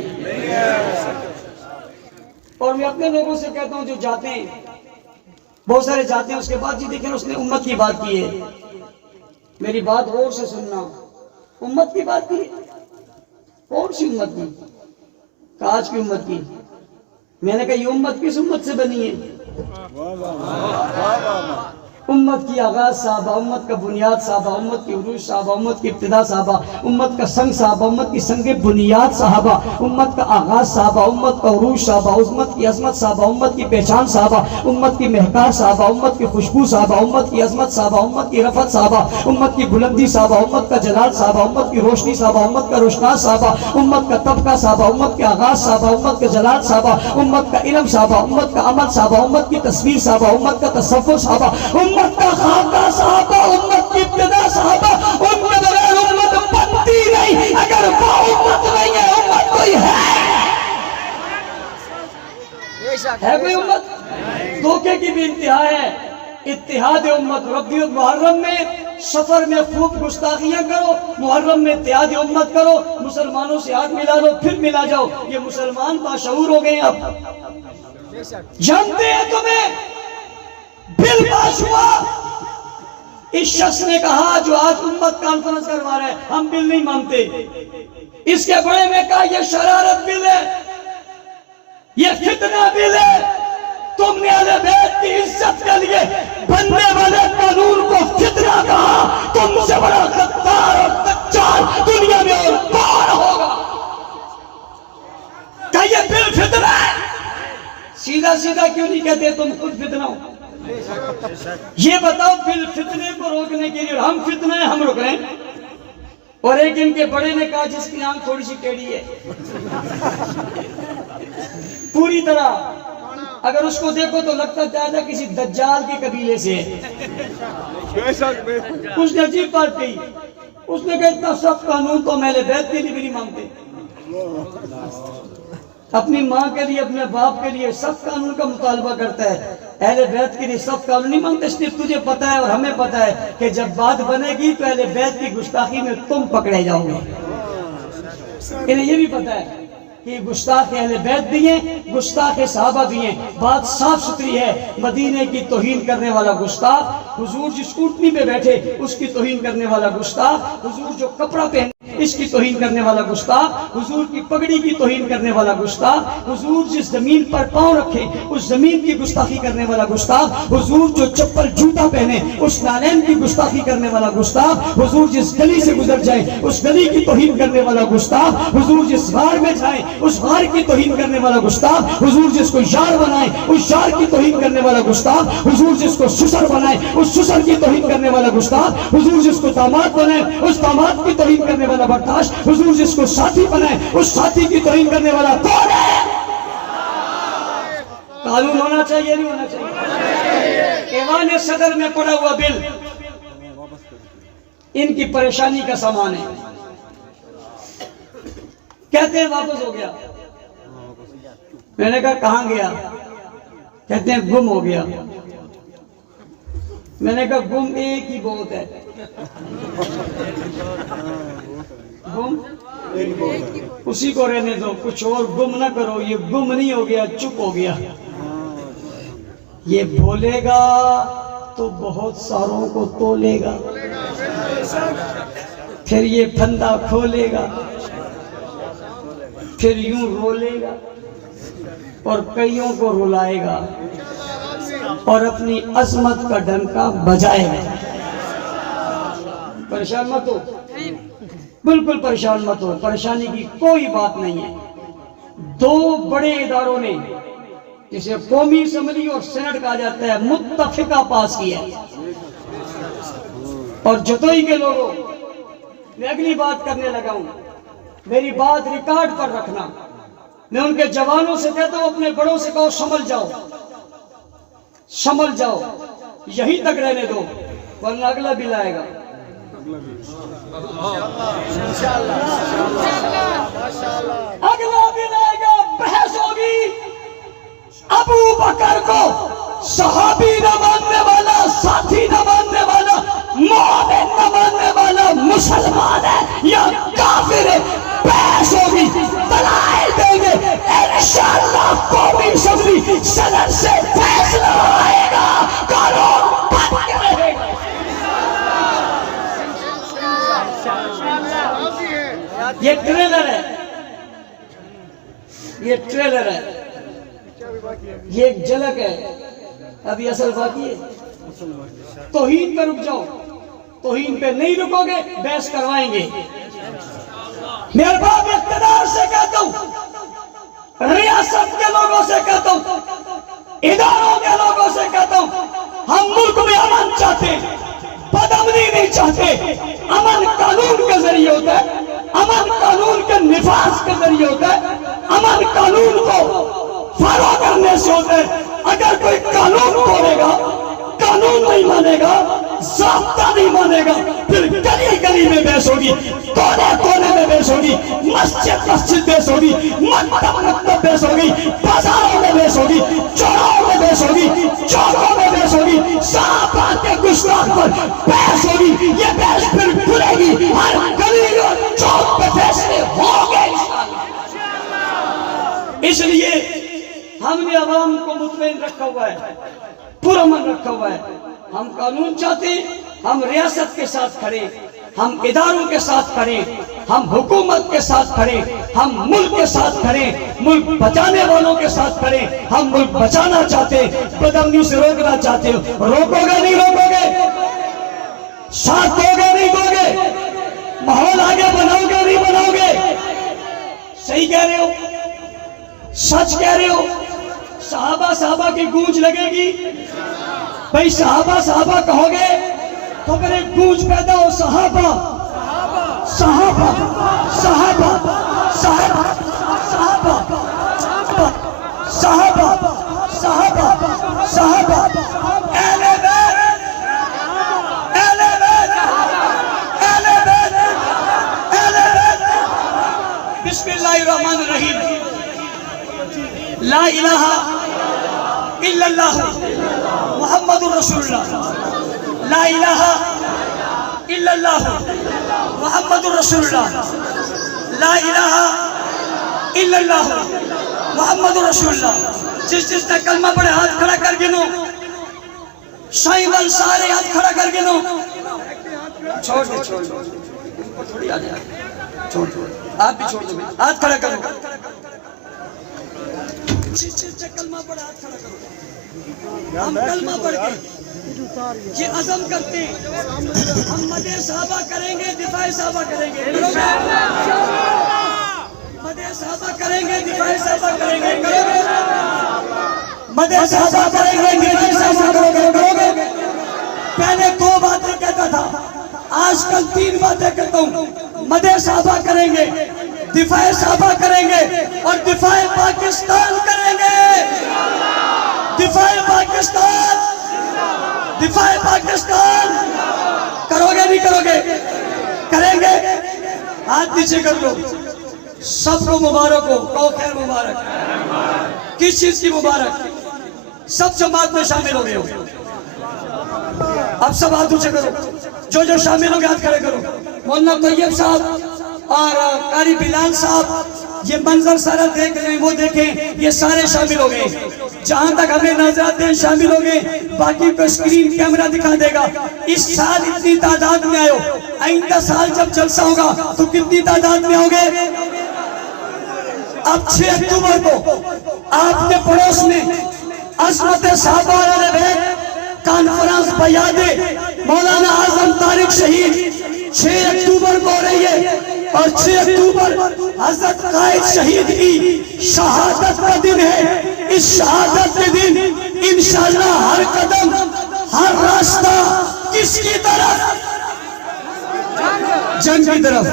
اور میں اپنے لوگوں سے کہتا ہوں جو جاتے ہیں, بہت سارے جاتے ہیں, اس کے بعد جی دیکھیں اس نے امت کی بات کی ہے. میری بات غور سے سننا, امت کی بات کی ہے. کون سی امت کی؟ کاج کی امت کی. میں نے کہا یہ امت کس امت سے بنی ہے؟ امت کی آغاز صحابہ, امت کا بنیاد صحابہ, امت کی عروج صحابہ, امت کی ابتدا صحابہ, امت کا سنگ صحابہ, امت کی سنگ بنیاد صحابہ, امت کا آغاز صحابہ, امت کا عروج صحابہ, امت کی عظمت صحابہ, امت کی پہچان صحابہ, امت کی مہکار صحابہ, امت کی خوشبو صحابہ, امت کی عظمت صحابہ, امت کی رفعت صحابہ, امت کی بلندی صحابہ, امت کا جلال صحابہ, امت کی روشنی صحابہ, امت کا روشناس صحابہ, امت کا طبقہ صحابہ, امت کے آغاز صحابہ, امت کے جلال صحابہ, امت کا علم صحابہ, امت کا عمل صحابہ, امت کی تصویر صحابہ, امت کا تصور صحابہ, امت کا خاکہ صحابہ, امت کی ابتدا صحابہ. ان کے بغیر امت بنتی نہیں. اگر وہ امت نہیں ہے, امت کوئی ہے کوئی امت؟ دھوکے کی بھی انتہا ہے. اتحاد امت. ربیع محرم میں سفر میں خوب گستاخیاں کرو, محرم میں اتحاد امت کرو, مسلمانوں سے ہاتھ ملا لو, پھر ملا جاؤ. یہ مسلمان باشعور ہو گئے. اب جانتے ہیں تمہیں بل پاس ہوا, اس شخص نے کہا جو آج امت کانفرنس کروا رہے ہیں, ہم بل نہیں مانتے. اس کے بڑے میں کہا یہ شرارت بل ہے, یہ فتنہ بل ہے. تم نے اہل بیت کی عزت کے لیے بننے والے قانون کو فتنہ کہا. تم سے بڑا غدار اور دجال دنیا میں اور کون ہوگا؟ کہ یہ بل فتنہ ہے. سیدھا سیدھا کیوں نہیں کہتے تم خود فتنہ ہو؟ یہ بتاؤ پھر فتنے کو روکنے کے لیے ہم فتنہ ہیں ہم رک رہے ہیں، اور ایک ان کے بڑے نے کہا جس کی آنکھ تھوڑی سی ٹیڑھی ہے پوری طرح اگر اس کو دیکھو تو لگتا تھا کسی دجال کے قبیلے سے ہے۔ اس نے عجیب بات کہی، اس نے کہا اتنا سخت قانون تو اہل بیت کے لیے بھی نہیں مانتے، اپنی ماں کے لیے اپنے باپ کے لیے سخت قانون کا مطالبہ کرتا ہے، اہل بیت کے لیے سخت قانون نہیں مانتے۔ اس لیے تجھے پتا ہے اور ہمیں پتا ہے کہ جب بات بنے گی تو اہل بیت کی گستاخی میں تم پکڑے جاؤ گے، انہیں یہ بھی پتا ہے کہ گستاخ اہل بیت بھی ہیں، گستاخ صحابہ بھی ہیں۔ بات صاف ستھری ہے، مدینے کی توہین کرنے والا گستاخ، حضور جس اونٹنی پہ بیٹھے اس کی توہین کرنے والا گستاخ، حضور جو کپڑا پہنے اس کی توہین کرنے والا گستاخ، حضور کی پگڑی کی توہین کرنے والا گستاخ، حضور جس زمین پر پاؤں رکھے اس زمین کی گستاخی کرنے والا گستاخ، حضور جو چپل جوتا پہنے اس نالین کی گستاخی کرنے والا گستاخ، حضور جس گلی سے گزر جائے اس گلی کی توہین کرنے والا گستاخ، حضور جس غار میں جائے اس غار کی توہین کرنے والا گستاخ، حضور جس کو یار بنائے اس یار کی توہین کرنے والا گستاخ، حضور جس کو سسر بنائے اس سسر کی توہین کرنے والا گستاخ، حضور جس کو داماد بنائے اس داماد کی توہین کرنے والا برداشت، حضور جس کو ساتھی بنائے اس ساتھی کی توہین کرنے والا کون ہے؟ قانون ہونا چاہیے نہیں ہونا چاہیے؟ ایوان صدر میں پڑا ہوا بل ان کی پریشانی کا سامان ہے، کہتے ہیں واپس ہو گیا، میں نے کہا کہاں گیا؟ کہتے ہیں گم ہو گیا، میں نے کہا گم ایک ہی بہت ہے، گم اسی کو رہنے دو، کچھ اور گم نہ کرو، یہ گم نہیں ہو گیا چپ ہو گیا، یہ بولے گا تو بہت ساروں کو تولے گا، پھر یہ پھندا کھولے گا، پھر یوں رولے گا اور کئیوں کو رولائے گا اور اپنی عظمت کا ڈنکا بجائے گا۔ پریشان مت ہو، بالکل پریشان مت ہو، پریشانی کی کوئی بات نہیں ہے۔ دو بڑے اداروں نے جسے قومی اسمبلی اور سینٹ کہا جاتا ہے متفقہ پاس کیا ہے، اور جتوئی کے لوگوں میں اگلی بات کرنے لگا ہوں، میری بات ریکارڈ پر رکھنا، میں ان کے جوانوں سے کہتا ہوں اپنے بڑوں سے کہو سنبھل جاؤ، سنبھل جاؤ، یہی تک رہنے دو ورنہ اگلا بل آئے گا۔ اگلا بل آئے گا، بحث ہوگی، ابو بکر کو صحابی نہ ماننے والا، ساتھی نہ ماننے والا، مومن نہ ماننے والا مسلمان ہے یا کافر ہے، بحث ہوگی، دلائل دیں گے، انشاءاللہ قومی اسمبلی صدر سے فیصلہ آئے گا، قانون بن کے رہے گا۔ یہ ٹریلر ہے، یہ ٹریلر ہے، یہ ایک جھلک ہے، ابھی اصل باقی ہے۔ توہین پہ رک جاؤ، توہین پہ نہیں رکو گے بحث کروائیں گے۔ میں ارباب اقتدار سے کہتا ہوں، ریاست کے لوگوں سے کہتا ہوں، اداروں کے لوگوں سے کہتا ہوں، ہم ملک میں امن چاہتے ہیں، بدامنی نہیں چاہتے۔ امن قانون کے ذریعے ہوتا ہے، امن قانون کے نفاذ کے ذریعے ہوتا ہے، امن قانون کو فالو کرنے سے ہوتا ہے۔ اگر کوئی قانون توڑے گا، قانون نہیں مانے گا، ضابطہ نہیں مانے گا، پھر گلی گلی میں بحث ہوگی، کونے کونے میں بحث ہوگی، مسجد مسجد بحث ہوگی، مکتب مکتب بحث ہوگی، بازاروں میں بحث ہوگی، چوراہوں میں بحث ہوگی، چوکوں میں بحث ہوگی، صحابہ کے گستاخ پر بحث ہوگی۔ یہ بحث پھر کھلے گی، ہر گلی اور چوک پہ فیصلے ہوں گے انشاءاللہ۔ اس لیے ہم نے عوام کو مطمئن رکھا ہوا ہے، پرامن رکھا ہوا ہے۔ ہم قانون چاہتے ہیں، ہم ریاست کے ساتھ کھڑے، ہم اداروں کے ساتھ کھڑے، ہم حکومت کے ساتھ کھڑے، ہم ملک کے ساتھ کھڑے، ملک بچانے والوں کے ساتھ کھڑے، ہم ملک بچانا چاہتے، بدامنی سے روکنا چاہتے ہو۔ روکو گے نہیں روکو گے؟ ساتھ دو گے نہیں دو گے؟ ماحول آگے بناؤ گے نہیں بناؤ گے؟ صحیح کہہ رہے ہو، سچ کہہ رہے ہو، صحابہ کی گونج لگے گی، بھائی صحابہ صحابہ کہو گے تو پھر ایک گونج پیدا ہو، صحابہ صحابہ صحابہ صحابہ صحابہ صحابہ صحابہ صحابہ اہل بیت اہل بیت اہل بیت اہل بیت۔ بسم اللہ الرحمن الرحیم۔ لا الہ الا اللہ محمد رسول اللہ۔ لا الہ الا اللہ محمد رسول اللہ۔ لا الہ الا اللہ محمد رسول اللہ۔ جس نے کلمہ پڑھے ہاتھ کھڑا کر گنو، شائبل سارے ہاتھ کھڑا کر گنو۔ چھوڑ دے چھوڑ دے، ان کو تھوڑی آ جائے، چھوڑ دو، آپ بھی چھوڑ دو، ہاتھ کھڑا کرو۔ جس نے کلمہ پڑھے ہاتھ کھڑا کرو۔ ہم کلمہ پڑھ کے یہ عزم کرتے ہیں، ہم مدح صحابہ کریں گے، دفاع صحابہ کریں گے، مدح صحابہ کریں گے، دفاع صحابہ کریں گے، مدح صحابہ کریں گے، دفاع صحابہ کریں گے۔ پہلے 2 باتیں کہتا تھا، آج کل 3 باتیں کہتا ہوں۔ مدح صحابہ کریں گے، دفاع صحابہ کریں گے، اور دفاع پاکستان کریں گے۔ دفاع پاکستان، دفاع پاکستان کرو گے نہیں کرو گے؟ کریں گے۔ ہاتھ نیچے کر لو، سب کو مبارک ہو، کہو خیر مبارک۔ کس چیز کی مبارک؟ سب جماعت میں شامل ہو گئے ہو۔ اب سب ہاتھ نیچے کرو، جو شامل ہو گئے ہاتھ کھڑے کرو۔ مولانا طیب صاحب اور قاری بلال صاحب یہ منظر سارا دیکھ رہے ہیں، وہ دیکھیں، یہ سارے شامل ہو گئے۔ جہاں تک ہمیں نظر آتے ہیں شامل ہو گئے، باقی کو اسکرین کیمرہ دکھا دے گا۔ اس سال اتنی تعداد میں آئے ہو، آئندہ سال جب جلسہ ہوگا تو کتنی تعداد میں ہوگے؟ اب 6 اکتوبر کو آپ کے پڑوس میں عظمت صحابہ علیہ بیت کانفرنس بیاد مولانا اعظم طارق شہید 6 اکتوبر کو ہو رہی ہے، اور 6 اکتوبر حضرت قائد شہید کی شہادت کا دن ہے۔ اس شہادت کے دن انشاءاللہ ہر قدم، ہر راستہ کس کی طرف؟ جنگ کی طرف۔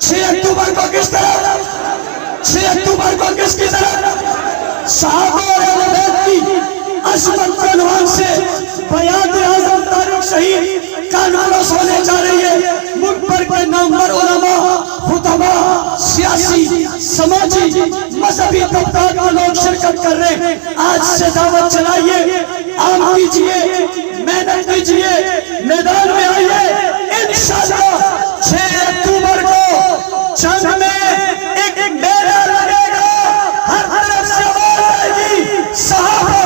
6 اکتوبر کو کس طرف؟ 6 اکتوبر کو کس کی طرف؟ صحابہ اور اہل بیت کی عظمت کے عنوان سے بیعت اعظم طارق شہید کا نالوس ہونے جا رہی ہے۔ ملک بھر کے نامور علماء، خطباء، سیاسی، سماجی، مذہبی طبقات کے لوگ شرکت کر رہے ہیں۔ آج سے دعوت چلائیے، عام کیجئے، محنت کیجئے، میدان میں آئیے۔ انشاءاللہ 6 اکتوبر کو جنگ میں ایک میلہ لگے گا، ہر طرف سے آواز آئے گی، صحابہ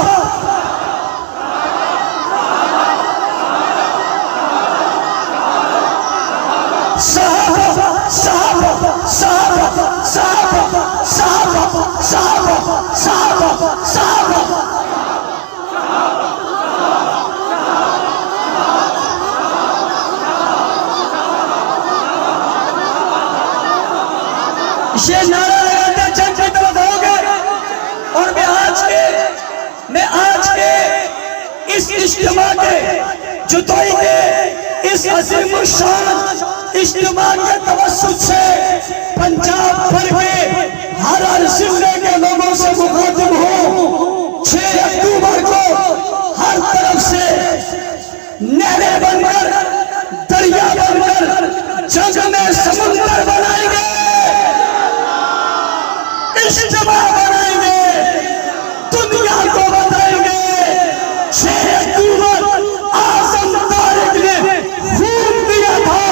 صحابہ صحابہ صحابہ صحابہ صحابہ صحابہ صحابہ صحابہ۔ یہ نعرہ لگاتے جنگ کی طرف ہو گئے، اور میں آج کے اس اجتماع کے جدوئی کے اس عظیم الشان اجتماع کے توسط سے پنجاب بھر کے ہر ضلع کے لوگوں سے مخاطب ہوں۔ 6 اکتوبر کو ہر طرف سے نہریں بن کر، دریا بن کر جنگ میں سمندر بنائیں گے، اجتماع بنائیں گے، دنیا کو بتائیں گے۔ 6 اکتوبر اعظم طارق نے خون دیا تھا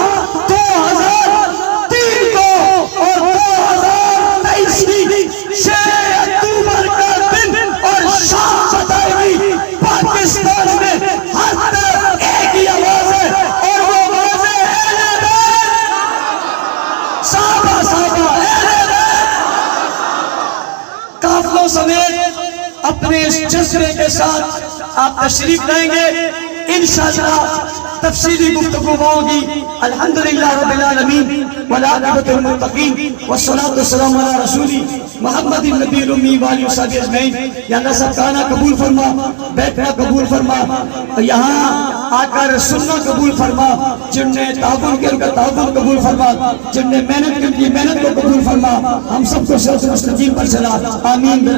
2003 کو، اور 2023 کی 6 اکتوبر کا دن اور شام بتائے گی۔ پاکستان میں ہر طرف ایک ہی آواز ہے، اور وہ آواز ہے اہل بیت، صحابہ صحابہ اہل بیت۔ قافلوں سمیت اپنے اس جذبے کے ساتھ آپ تشریف لائیں گے، انشاءاللہ تفصیلی گفتگو ہوگی۔ الحمدللہ رب العالمین۔ والعاقبۃ للمتقین والصلاۃ والسلام علی رسولی محمد النبی الامی وآلہ وصحبہ اجمعین۔ یا اللہ سب کھانا قبول فرما، بیٹھنا قبول فرما، یہاں آ کر سننا قبول فرما، جن نے تعاون کیا ان کا تعاون قبول فرما، جن نے محنت کی ان کی محنت کو قبول فرما، ہم سب کو صراط مستقیم پر چلا، آمین۔